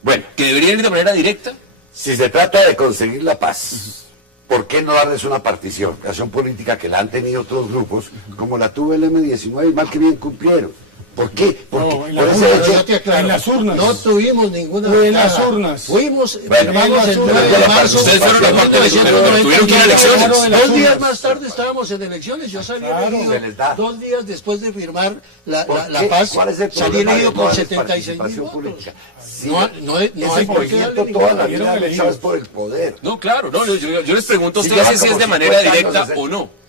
Bueno, ¿Que deberían ir de manera directa? si se trata de conseguir la paz, ¿por qué no darles una acción política que la han tenido otros grupos, como la tuvo el M-19 y mal que bien cumplieron? ¿Por qué? Porque No, en la por ese urna, hecho, yo te aclaro, en las urnas. no tuvimos ninguna O en las ventaja. urnas. Fuimos, Bueno, firmamos en el las 9 de urnas. marzo. Ustedes fueron la parte de pero tuvieron que ir a elecciones. Dos días más tarde estábamos en elecciones. Yo salí Claro, elegido se les da. 2 días después de firmar la ¿por la qué? paz. ¿Cuál es el Salí problema elegido de con darles 76.000 participación votos. política? Sí, No hay ese por qué darle movimiento toda la ningún- vida ha elegidos. luchado es por el poder. No, claro, no, yo les pregunto a Si ustedes llevan si es como de manera 50 directa años de o no.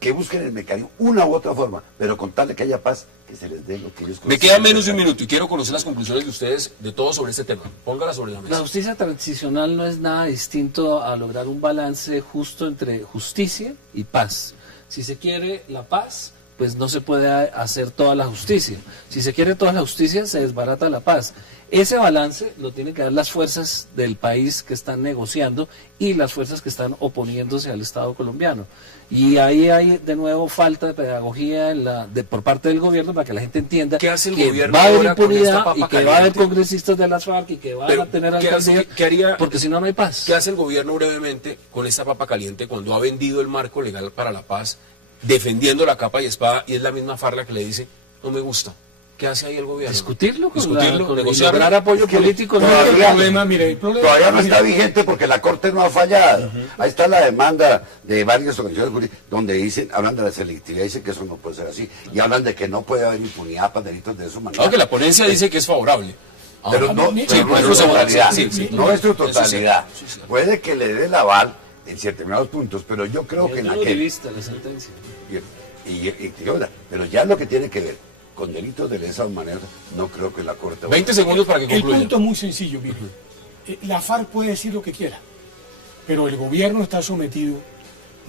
Que busquen el mecanismo, una u otra forma, pero con tal de que haya paz, que se les dé lo que ellos Me queda menos de un minuto y quiero conocer las conclusiones de ustedes de todo sobre este tema. Póngala sobre la La mesa. justicia transicional no es nada distinto a lograr un balance justo entre justicia y paz. Si se quiere la paz, pues no se puede hacer toda la justicia. Si se quiere toda la justicia, se desbarata la paz. Ese balance lo tienen que dar las fuerzas del país que están negociando y las fuerzas que están oponiéndose al Estado colombiano. Y ahí hay de nuevo falta de pedagogía por parte del gobierno para que la gente entienda ¿Qué hace el que gobierno va a haber ahora con esta impunidad papa y que va a haber caliente? congresistas de las FARC y que van Pero, a tener ¿qué hace- alcaldías, qué haría- porque si no, no hay paz. ¿Qué hace el gobierno brevemente con esta papa caliente cuando ha vendido el marco legal para la paz, defendiendo la capa y espada, y es la misma farla que le dice, no me gusta? ¿Qué hace ahí el gobierno? Discutirlo con Discutirlo, con negociarlo. lograr apoyo político. No, ¿no? el problema, mire, el problema... Todavía no está vigente porque la Corte no ha fallado. Ahí está la demanda de varias organizaciones jurídicas donde hablan de la selectividad y dicen que eso no puede ser así. Y hablan de que no puede haber impunidad para delitos de esa humanidad. Aunque la ponencia dice que es favorable. Pero no, Sí, pero no pues, es su eso- totalidad. sí, sí, No es su eso sí, totalidad. sí, sí. Puede que le dé el aval en determinados puntos, pero yo creo que en Es aquel... uribista la sentencia. Pero ya lo que tiene que ver con delitos de lesa humanidad, no creo que la Corte... 20 segundos para que El concluya. punto es muy sencillo, mire. La FARC puede decir lo que quiera, pero el gobierno está sometido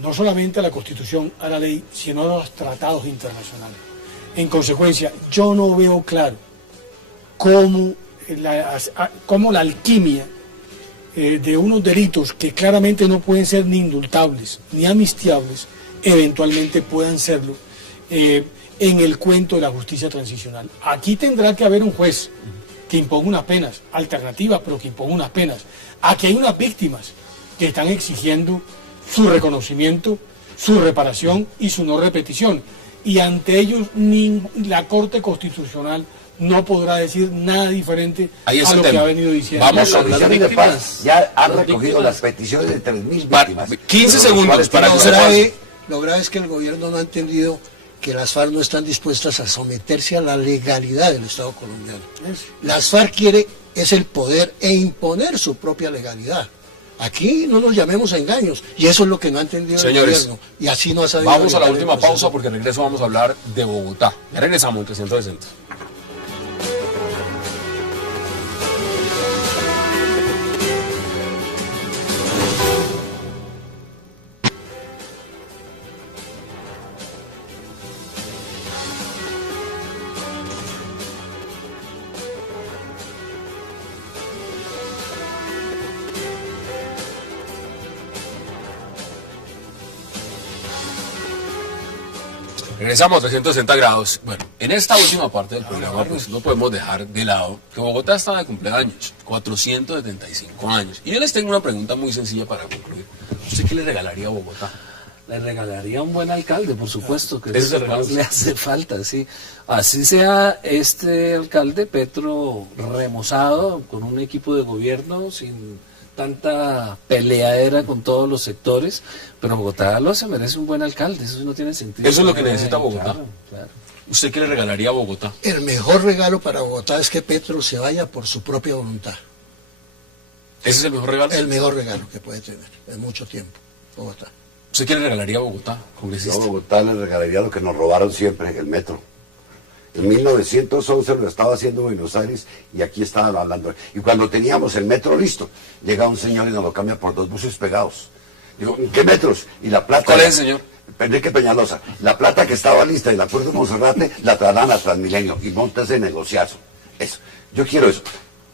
no solamente a la Constitución, a la ley, sino a los tratados internacionales. En consecuencia, yo no veo claro cómo la alquimia de unos delitos que claramente no pueden ser ni indultables ni amistiables, eventualmente puedan serlo en el cuento de la justicia transicional. Aquí tendrá que haber un juez que imponga unas penas alternativas, pero que imponga unas penas. Aquí hay unas víctimas que están exigiendo su reconocimiento, su reparación y su no repetición. Y ante ellos la Corte Constitucional no podrá decir nada diferente Ahí es a el lo que tema. ha venido diciendo. Vamos Las a hablar comisiones de víctimas. paz ya han Las recogido víctimas. las peticiones de 3.000 Va- víctimas. 15 segundos para que Lo se grave, lo grave es que el gobierno no ha entendido que las FARC no están dispuestas a someterse a la legalidad del Estado colombiano. Las FARC quiere es el poder e imponer su propia legalidad. Aquí no nos llamemos a engaños, y eso es lo que no ha entendido Señores, el gobierno, y así no ha sabido... Vamos a la orientar el última proceso. pausa porque regreso vamos a hablar de Bogotá. Ya regresamos en 360. Regresamos a 360 grados. Bueno, en esta última parte del programa, pues no podemos dejar de lado que Bogotá está de cumpleaños, 475 años. Y yo les tengo una pregunta muy sencilla para concluir. ¿Usted qué le regalaría a Bogotá? Le regalaría un buen alcalde, por supuesto, que Ese es lo que más le hace falta, sí. Así sea este alcalde, Petro, remozado, con un equipo de gobierno, sin tanta peleadera con todos los sectores, pero Bogotá se merece un buen alcalde, eso no tiene sentido. Eso es lo que necesita Bogotá. Claro, claro. ¿Usted qué le regalaría a Bogotá? El mejor regalo para Bogotá es que Petro se vaya por su propia voluntad. ¿Ese es el mejor regalo? El mejor regalo que puede tener en mucho tiempo, Bogotá. ¿Usted qué le regalaría a Bogotá, Yo congresista? a Bogotá le regalaría lo que nos robaron siempre, el metro. En 1911 lo estaba haciendo Buenos Aires y aquí estaban hablando. Y cuando teníamos el metro listo, llega un señor y nos lo cambia por 2 buses pegados. Digo, ¿qué metros? Y la plata... ¿Cuál es, señor? Enrique Peñalosa. La plata que estaba lista y la Puerto de Monserrate la traerán a Transmilenio y monta ese negociazo. Eso. Yo quiero eso.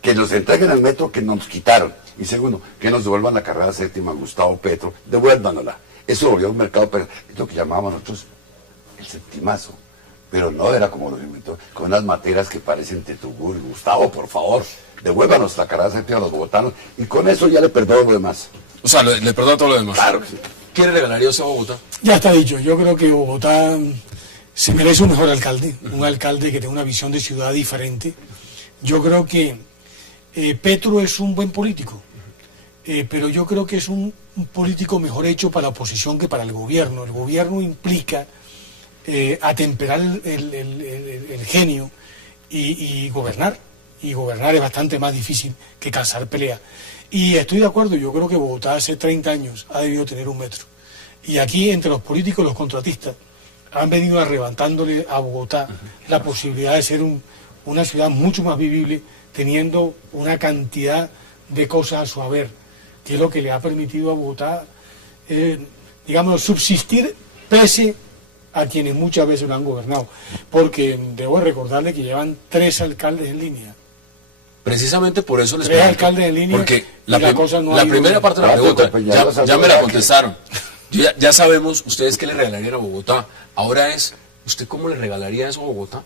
Que nos entreguen el metro que nos quitaron. Y segundo, que nos devuelvan la carrera séptima Gustavo Petro. Devuélvanosla. Eso volvió un mercado, pero es lo que llamábamos nosotros el septimazo. Pero no era como lo inventó, con unas materas que parecen Tetugur. Gustavo, por favor, devuélvanos la carrera séptima a los bogotanos y con eso ya le perdono lo demás. O sea, le perdono todo lo demás. Claro que sí. ¿Qué le regalaría usted a Bogotá? Ya está dicho, yo creo que Bogotá se merece un mejor alcalde, un alcalde que tenga una visión de ciudad diferente. Yo creo que Petro es un buen político, pero yo creo que es un político mejor hecho para la oposición que para el gobierno. El gobierno implica atemperar el genio y gobernar. Y gobernar es bastante más difícil que calzar pelea. Y estoy de acuerdo, yo creo que Bogotá hace 30 años ha debido tener un metro. Y aquí, entre los políticos y los contratistas, han venido arrebatándole a Bogotá la posibilidad de ser una ciudad mucho más vivible, teniendo una cantidad de cosas a su haber, que es lo que le ha permitido a Bogotá, digamos, subsistir pese a quienes muchas veces lo han gobernado. Porque debo recordarle que llevan 3 alcaldes en línea. Precisamente por eso les 3 pregunto, alcaldes en línea, porque y la cosa no ha ido primera bien. parte de la pregunta Peñalosa, ya me la ¿verdad? contestaron. Ya sabemos ustedes qué le regalarían a Bogotá. Ahora es, ¿usted cómo le regalaría eso a Bogotá?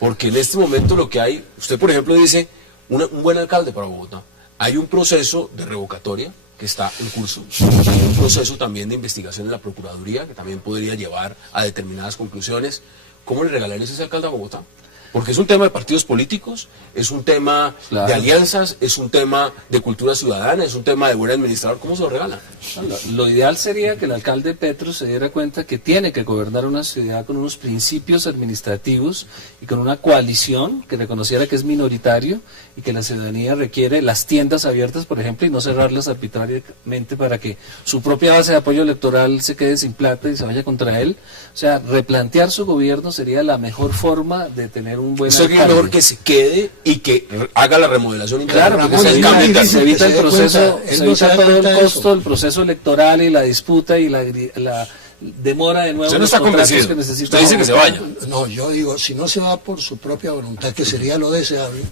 Porque en este momento lo que hay, usted por ejemplo dice, un buen alcalde para Bogotá. Hay un proceso de revocatoria que está en curso. Hay un proceso también de investigación en la Procuraduría que también podría llevar a determinadas conclusiones. ¿Cómo le regalarías ese alcalde a Bogotá? Porque es un tema de partidos políticos, es un tema Claro. de alianzas, es un tema de cultura ciudadana, es un tema de buen administrador. ¿Cómo se lo regalan? Lo ideal sería que el alcalde Petro se diera cuenta que tiene que gobernar una ciudad con unos principios administrativos y con una coalición que reconociera que es minoritario y que la ciudadanía requiere las tiendas abiertas, por ejemplo, y no cerrarlas arbitrariamente para que su propia base de apoyo electoral se quede sin plata y se vaya contra él. O sea, replantear su gobierno sería la mejor forma de tener un buen Eso es alcalde. mejor que se quede y que haga la remodelación interna. Claro, porque Ramón, se es evita, muy se difícil evita que el se dé proceso, cuenta, él se no se evita da todo el cuenta de costo eso. del proceso electoral y la disputa y la demora de nuevo Usted no los está contratos convencido. que necesita Usted dice que se Bogotá. vaya. No, yo digo, si no se va por su propia voluntad, que sería lo deseable,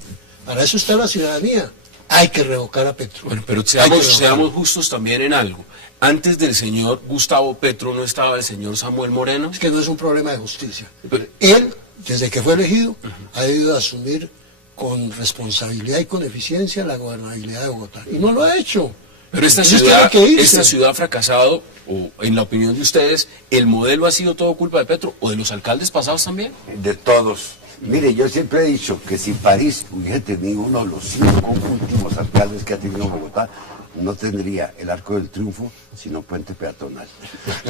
para eso está la ciudadanía. Hay que revocar a Petro. Bueno, pero Hay que seamos revocarlo. justos también en algo. Antes del señor Gustavo Petro no estaba el señor Samuel Moreno. Es que no es un problema de justicia. Pero- Él, desde que fue elegido, ha debido asumir con responsabilidad y con eficiencia la gobernabilidad de Bogotá. Y no lo ha hecho. Pero esta Entonces ciudad, tiene que irse. esta ciudad ha fracasado, o en la opinión de ustedes, ¿el modelo ha sido todo culpa de Petro o de los alcaldes pasados también? De todos. Mire, yo siempre he dicho que si París hubiera tenido uno de los 5 últimos alcaldes que ha tenido Bogotá, no tendría el Arco del Triunfo sino puente peatonal.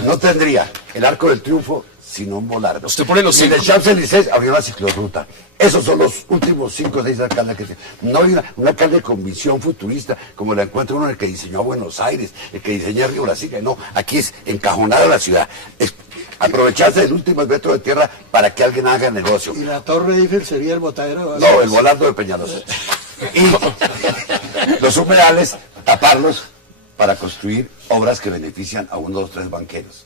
No tendría el Arco del Triunfo sino un volardo. Usted pone los Y en el 5. Champs-Élysées abrió la ciclorruta. Esos son los últimos 5 o 6 alcaldes que tiene. No hay un alcalde con visión futurista como la encuentra uno, el que diseñó a Buenos Aires, el que diseñó Río Brasil. No, aquí es encajonada la ciudad. Es aprovecharse del último metro de tierra para que alguien haga negocio. Y la Torre Eiffel sería el botadero. No, el volardo de Peñalosa. Y los humedales, taparlos para construir obras que benefician a 1, 2, 3 banqueros.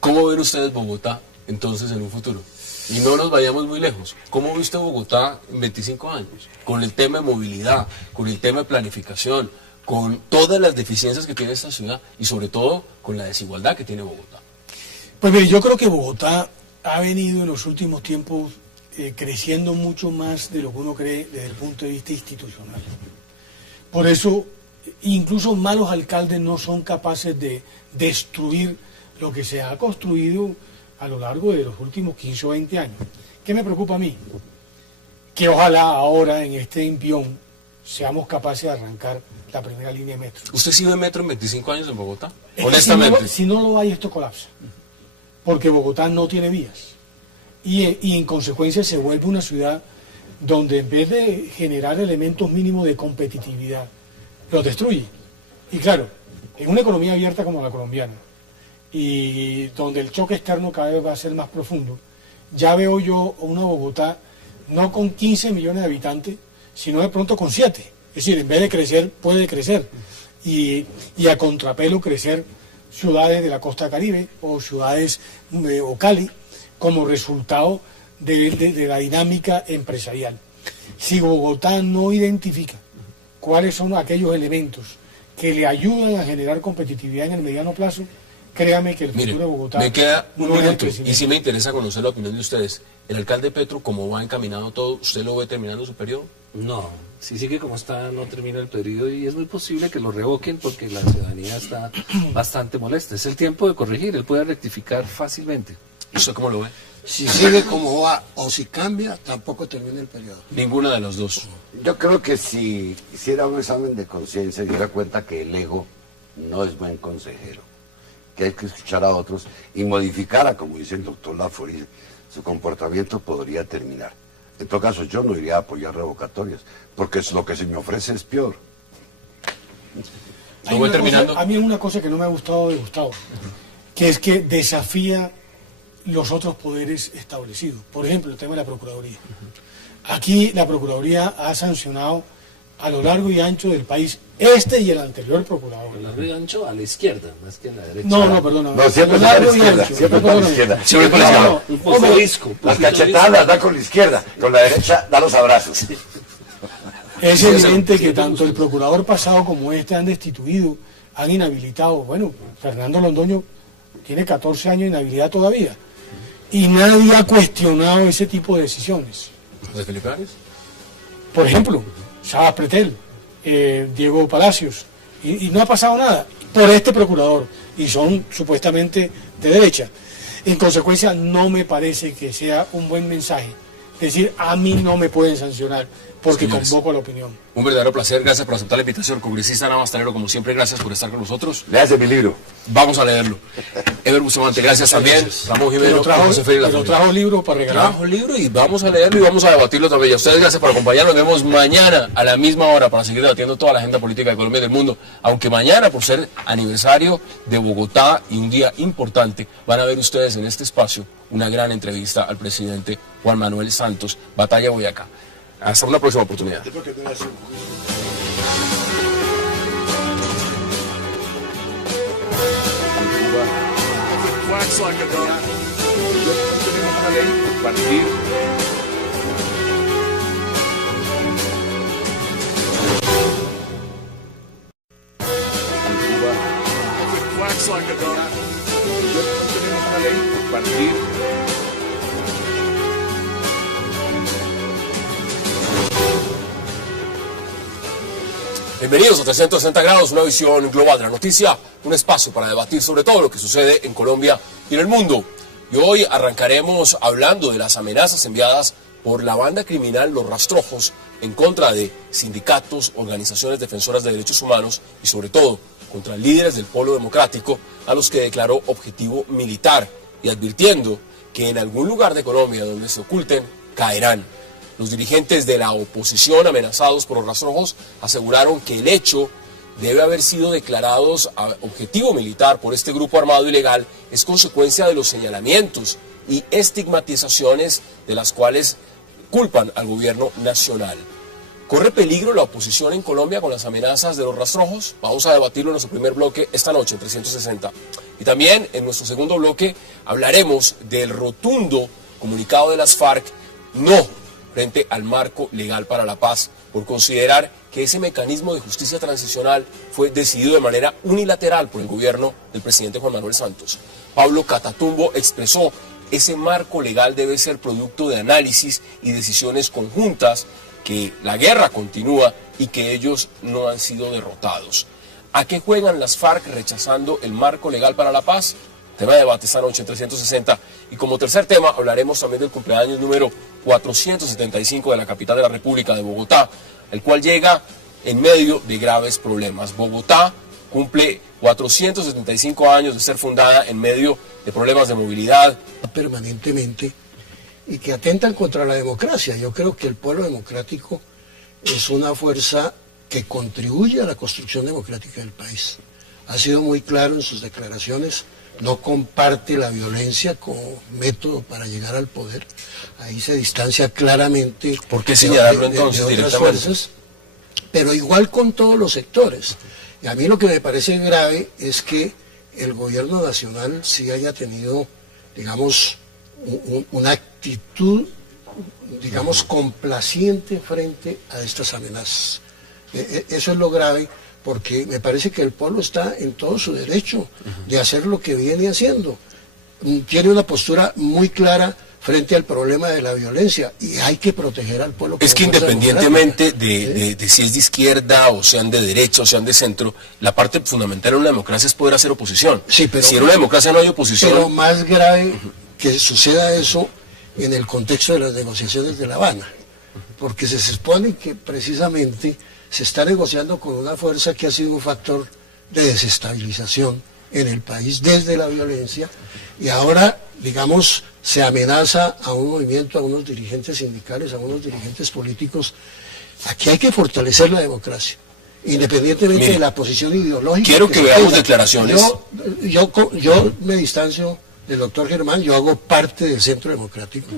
¿Cómo ven ustedes Bogotá entonces en un futuro? Y no nos vayamos muy lejos. ¿Cómo ve usted Bogotá en 25 años? Con el tema de movilidad, con el tema de planificación, con todas las deficiencias que tiene esta ciudad y sobre todo con la desigualdad que tiene Bogotá. Pues mire, yo creo que Bogotá ha venido en los últimos tiempos creciendo mucho más de lo que uno cree desde el punto de vista institucional. Por eso, incluso malos alcaldes no son capaces de destruir lo que se ha construido a lo largo de los últimos 15 o 20 años. ¿Qué me preocupa a mí? Que ojalá ahora en este impión seamos capaces de arrancar la primera línea de metro. ¿Usted sí ve metro en 25 años en Bogotá? Es que Honestamente. si no lo hay, esto colapsa. Porque Bogotá no tiene vías. Y en consecuencia se vuelve una ciudad donde en vez de generar elementos mínimos de competitividad, los destruye. Y claro, en una economía abierta como la colombiana, y donde el choque externo cada vez va a ser más profundo, ya veo yo una Bogotá no con 15 millones de habitantes, sino de pronto con 7. Es decir, en vez de crecer, puede crecer. Y a contrapelo crecer ciudades de la costa caribe o ciudades o Cali como resultado de la dinámica empresarial. Si Bogotá no identifica cuáles son aquellos elementos que le ayudan a generar competitividad en el mediano plazo, créame que el futuro Mire, de Bogotá me queda un no es el minuto y crecimiento. sí me interesa conocer la opinión de ustedes. ¿El alcalde Petro, cómo va encaminado todo, usted lo ve terminando su periodo? No, si sigue como está, no termina el periodo y es muy posible que lo revoquen porque la ciudadanía está bastante molesta. Es el tiempo de corregir, él puede rectificar fácilmente. ¿Usted cómo lo ve? Si sigue como va o si cambia, tampoco termina el periodo. Ninguna de las dos. Yo creo que si hiciera un examen de conciencia y diera cuenta que el ego no es buen consejero, que hay que escuchar a otros y modificara, como dice el doctor Laforie, su comportamiento podría terminar. En todo caso, yo no iría a apoyar revocatorias, porque lo que se me ofrece es peor. ¿Lo voy terminando? A mí hay una cosa que no me ha gustado de Gustavo, que es que desafía los otros poderes establecidos. Por ejemplo, el tema de la Procuraduría. Aquí la Procuraduría ha sancionado a lo largo y ancho del país este y el anterior procurador. El largo y ancho a la izquierda, más que a la derecha. No, perdona. No, siempre A lo está a la largo y izquierda, ancho, siempre está a la perdóname. izquierda. Siempre por la izquierda. Un poco visco. Las cachetadas las da con la izquierda, con la derecha da los abrazos. Es evidente que tanto el procurador pasado como este han destituido, han inhabilitado. Bueno, Fernando Londoño tiene 14 años de inhabilidad todavía. Y nadie ha cuestionado ese tipo de decisiones. ¿De Felipe Arias? Por ejemplo, Sabas Pretel, Diego Palacios, y no ha pasado nada por este procurador, y son supuestamente de derecha. En consecuencia, no me parece que sea un buen mensaje decir, a mí no me pueden sancionar porque Señores, convoco a la opinión. un verdadero placer, gracias por aceptar la invitación. Congresista Navas Tanero, como siempre, gracias por estar con nosotros. Léase mi libro. Vamos a leerlo. Ever Bustamante, gracias también. Ramón Jimeno, José Félix Pero Laforie. trajo libro para regalar. Trabajo el libro y vamos a leerlo y vamos a debatirlo también. Y a ustedes gracias por acompañarnos. Nos vemos mañana a la misma hora para seguir debatiendo toda la agenda política de Colombia y del mundo. Aunque mañana, por ser aniversario de Bogotá y un día importante, van a ver ustedes en este espacio una gran entrevista al presidente Juan Manuel Santos, Batalla Boyacá. Hasta una próxima oportunidad. Wax like a dog. Tenemos una ley, partir. Wax like a dog. Tenemos una ley, partir. Bienvenidos a 360 grados, una visión global de la noticia, un espacio para debatir sobre todo lo que sucede en Colombia y en el mundo. Y hoy arrancaremos hablando de las amenazas enviadas por la banda criminal Los Rastrojos en contra de sindicatos, organizaciones defensoras de derechos humanos y sobre todo contra líderes del Polo Democrático a los que declaró objetivo militar y advirtiendo que en algún lugar de Colombia donde se oculten caerán. Los dirigentes de la oposición amenazados por Los Rastrojos aseguraron que el hecho debe haber sido declarados objetivo militar por este grupo armado ilegal es consecuencia de los señalamientos y estigmatizaciones de las cuales culpan al gobierno nacional. ¿Corre peligro la oposición en Colombia con las amenazas de Los Rastrojos? Vamos a debatirlo en nuestro primer bloque esta noche en 360. Y también en nuestro segundo bloque hablaremos del rotundo comunicado de las FARC no frente al marco legal para la paz, por considerar que ese mecanismo de justicia transicional fue decidido de manera unilateral por el gobierno del presidente Juan Manuel Santos. Pablo Catatumbo expresó ese marco legal debe ser producto de análisis y decisiones conjuntas, que la guerra continúa y que ellos no han sido derrotados. ¿A qué juegan las FARC rechazando el marco legal para la paz? Tema de debate esta noche en 360. Y como tercer tema hablaremos también del cumpleaños número 475 de la capital de la República, de Bogotá, el cual llega en medio de graves problemas. Bogotá cumple 475 años de ser fundada en medio de problemas de movilidad. Permanentemente y que atentan contra la democracia. Yo creo que el pueblo democrático es una fuerza que contribuye a la construcción democrática del país. Ha sido muy claro en sus declaraciones, no comparte la violencia como método para llegar al poder. Ahí se distancia claramente. ¿Por qué señalarlo entonces de otras directamente? fuerzas, pero igual con todos los sectores. Y a mí lo que me parece grave es que el gobierno nacional sí haya tenido, digamos, una actitud, digamos, complaciente frente a estas amenazas. Eso es lo grave, porque me parece que el pueblo está en todo su derecho de hacer lo que viene haciendo. Tiene una postura muy clara frente al problema de la violencia y hay que proteger al pueblo. Es que independientemente de si es de izquierda o sean de derecha o sean de centro, la parte fundamental en una democracia es poder hacer oposición. Sí, pero, si en una democracia no hay oposición... Pero más grave que suceda eso en el contexto de las negociaciones de La Habana, porque se supone que precisamente se está negociando con una fuerza que ha sido un factor de desestabilización en el país desde la violencia, y ahora, digamos, se amenaza a un movimiento, a unos dirigentes sindicales, a unos dirigentes políticos. Aquí hay que fortalecer la democracia, independientemente de la posición ideológica. Quiero que veamos declaraciones. Yo me distancio del doctor Germán, yo hago parte del Centro Democrático.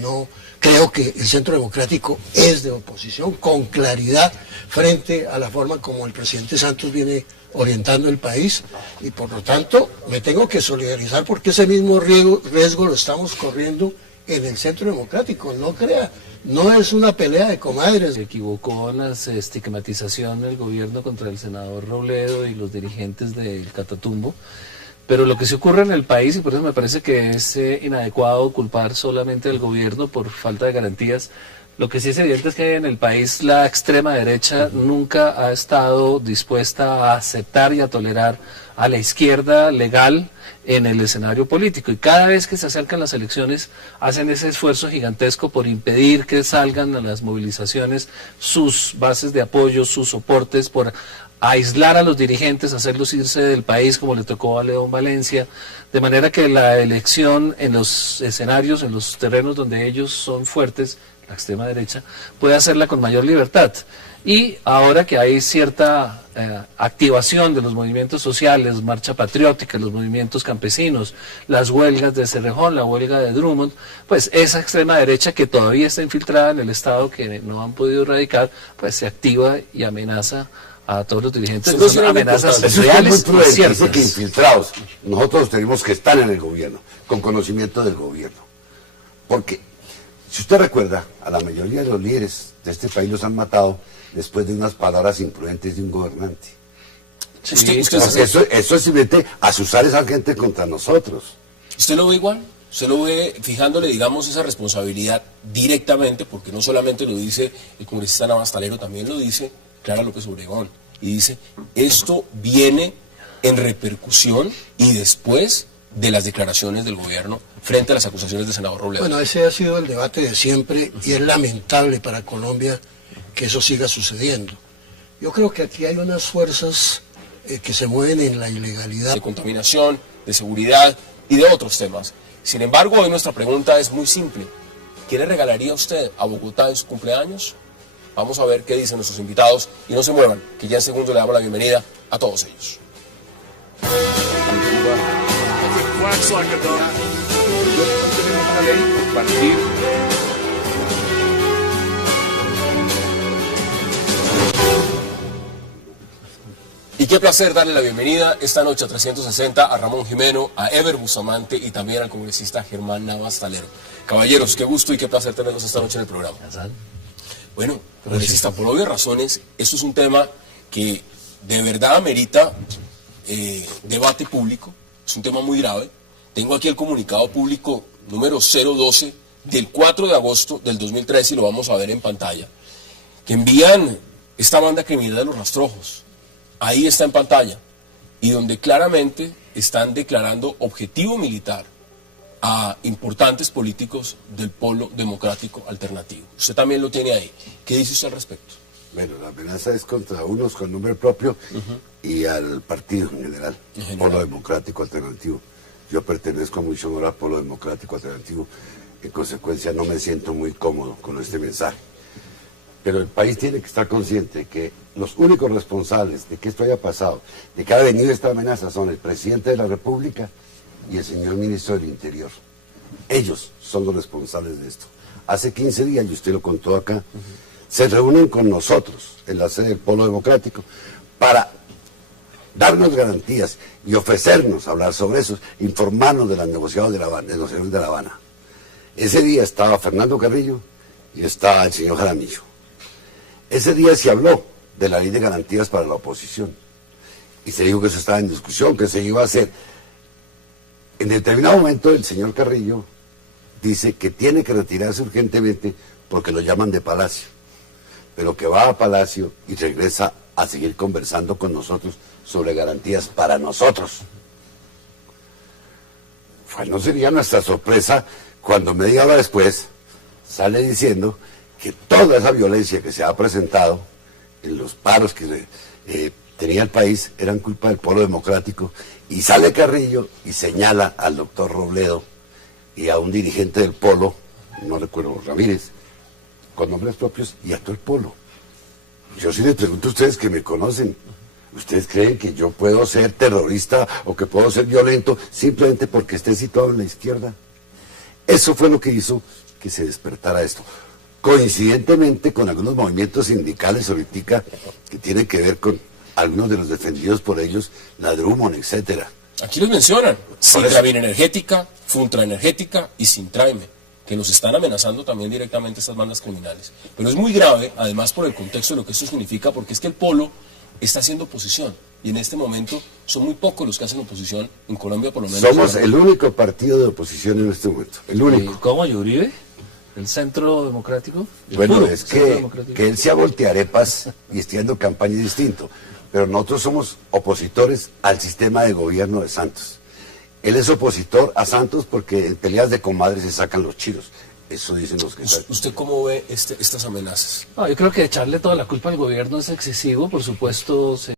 No creo que el Centro Democrático es de oposición, con claridad, frente a la forma como el presidente Santos viene orientando el país, y por lo tanto me tengo que solidarizar, porque ese mismo riesgo lo estamos corriendo en el Centro Democrático. No crea, no es una pelea de comadres. Se equivocó en la estigmatización del gobierno contra el senador Robledo y los dirigentes del Catatumbo. Pero lo que se ocurre en el país, y por eso me parece que es inadecuado culpar solamente al gobierno por falta de garantías, lo que sí es evidente es que en el país la extrema derecha nunca ha estado dispuesta a aceptar y a tolerar a la izquierda legal en el escenario político. Y cada vez que se acercan las elecciones hacen ese esfuerzo gigantesco por impedir que salgan a las movilizaciones sus bases de apoyo, sus soportes, por aislar a los dirigentes, hacerlos irse del país, como le tocó a León Valencia, de manera que la elección en los escenarios, en los terrenos donde ellos son fuertes, la extrema derecha, puede hacerla con mayor libertad. Y ahora que hay cierta activación de los movimientos sociales, marcha patriótica, los movimientos campesinos, las huelgas de Cerrejón, la huelga de Drummond, pues esa extrema derecha que todavía está infiltrada en el Estado, que no han podido erradicar, pues se activa y amenaza a todos los dirigentes. Son amenazas reales y ciertas. Dice que infiltrados, nosotros tenemos que estar en el gobierno, con conocimiento del gobierno. Porque, si usted recuerda, a la mayoría de los líderes de este país los han matado después de unas palabras imprudentes de un gobernante. Sí, eso es simplemente asusar a esa gente contra nosotros. ¿Usted lo ve igual? ¿Usted lo ve fijándole, digamos, esa responsabilidad directamente? Porque no solamente lo dice el congresista Navastalero, también lo dice Clara López Obregón. Y dice, esto viene en repercusión y después de las declaraciones del gobierno frente a las acusaciones del senador Robledo. Bueno, ese ha sido el debate de siempre y es lamentable para Colombia que eso siga sucediendo. Yo creo que aquí hay unas fuerzas que se mueven en la ilegalidad. De contaminación, de seguridad y de otros temas. Sin embargo, hoy nuestra pregunta es muy simple. ¿Qué le regalaría usted a Bogotá en su cumpleaños? Vamos a ver qué dicen nuestros invitados y no se muevan, que ya en segundo le damos la bienvenida a todos ellos. Quacks like a duck. Tenemos una ley, partir. Y qué placer darle la bienvenida esta noche a 360 a Ramón Jimeno, a Ever Bustamante y también al congresista Germán Navastalero. Caballeros, qué gusto y qué placer tenerlos esta noche en el programa. Bueno, congresista, por obvias razones, esto es un tema que de verdad amerita debate público, es un tema muy grave, Tengo aquí el comunicado público número 012 del 4 de agosto del 2013 y lo vamos a ver en pantalla, que envían esta banda criminal de los Rastrojos. Ahí está en pantalla, y donde claramente están declarando objetivo militar a importantes políticos del polo democrático alternativo. Usted también lo tiene ahí. ¿Qué dice usted al respecto? Bueno, la amenaza es contra unos con nombre propio y al partido en general, Polo Democrático Alternativo. Yo pertenezco a mucho honor al Polo Democrático Alternativo, en consecuencia no me siento muy cómodo con este mensaje. Pero el país tiene que estar consciente que los únicos responsables de que esto haya pasado, de que haya venido esta amenaza, son el presidente de la República y el señor ministro del Interior. Ellos son los responsables de esto. Hace 15 días, y usted lo contó acá, se reúnen con nosotros en la sede del Polo Democrático para darnos garantías y ofrecernos hablar sobre eso, informarnos de las negociaciones de La Habana. Ese día estaba Fernando Carrillo y estaba el señor Jaramillo. Ese día se habló de la ley de garantías para la oposición y se dijo que eso estaba en discusión, que se iba a hacer. En determinado momento el señor Carrillo dice que tiene que retirarse urgentemente porque lo llaman de Palacio, pero que va a Palacio y regresa a seguir conversando con nosotros sobre garantías para nosotros. Pues no sería nuestra sorpresa cuando media hora después sale diciendo que toda esa violencia que se ha presentado en los paros que tenía el país eran culpa del Polo Democrático, y sale Carrillo y señala al doctor Robledo y a un dirigente del Polo, no recuerdo, Ramírez, con nombres propios, y a todo el Polo. Yo sí les pregunto a ustedes que me conocen, ¿ustedes creen que yo puedo ser terrorista o que puedo ser violento simplemente porque esté situado en la izquierda? Eso fue lo que hizo que se despertara esto. Coincidentemente con algunos movimientos sindicales ahorita que tienen que ver con algunos de los defendidos por ellos, la Drummond, etcétera. Aquí los mencionan, Sintramin Energética, Funtra Energética y Sintraime, que nos están amenazando también directamente estas bandas criminales. Pero es muy grave, además por el contexto de lo que esto significa, porque es que el Polo está haciendo oposición, y en este momento son muy pocos los que hacen oposición en Colombia, por lo menos. Somos el único partido de oposición en este momento, el único. ¿Cómo, y Uribe? ¿El Centro Democrático? Bueno, es que él se ha volteado arepas y está haciendo campaña distinto, pero nosotros somos opositores al sistema de gobierno de Santos. Él es opositor a Santos porque en peleas de comadres se sacan los chiros. Eso dicen los que están. ¿Usted cómo ve estas amenazas? No, yo creo que echarle toda la culpa al gobierno es excesivo, por supuesto.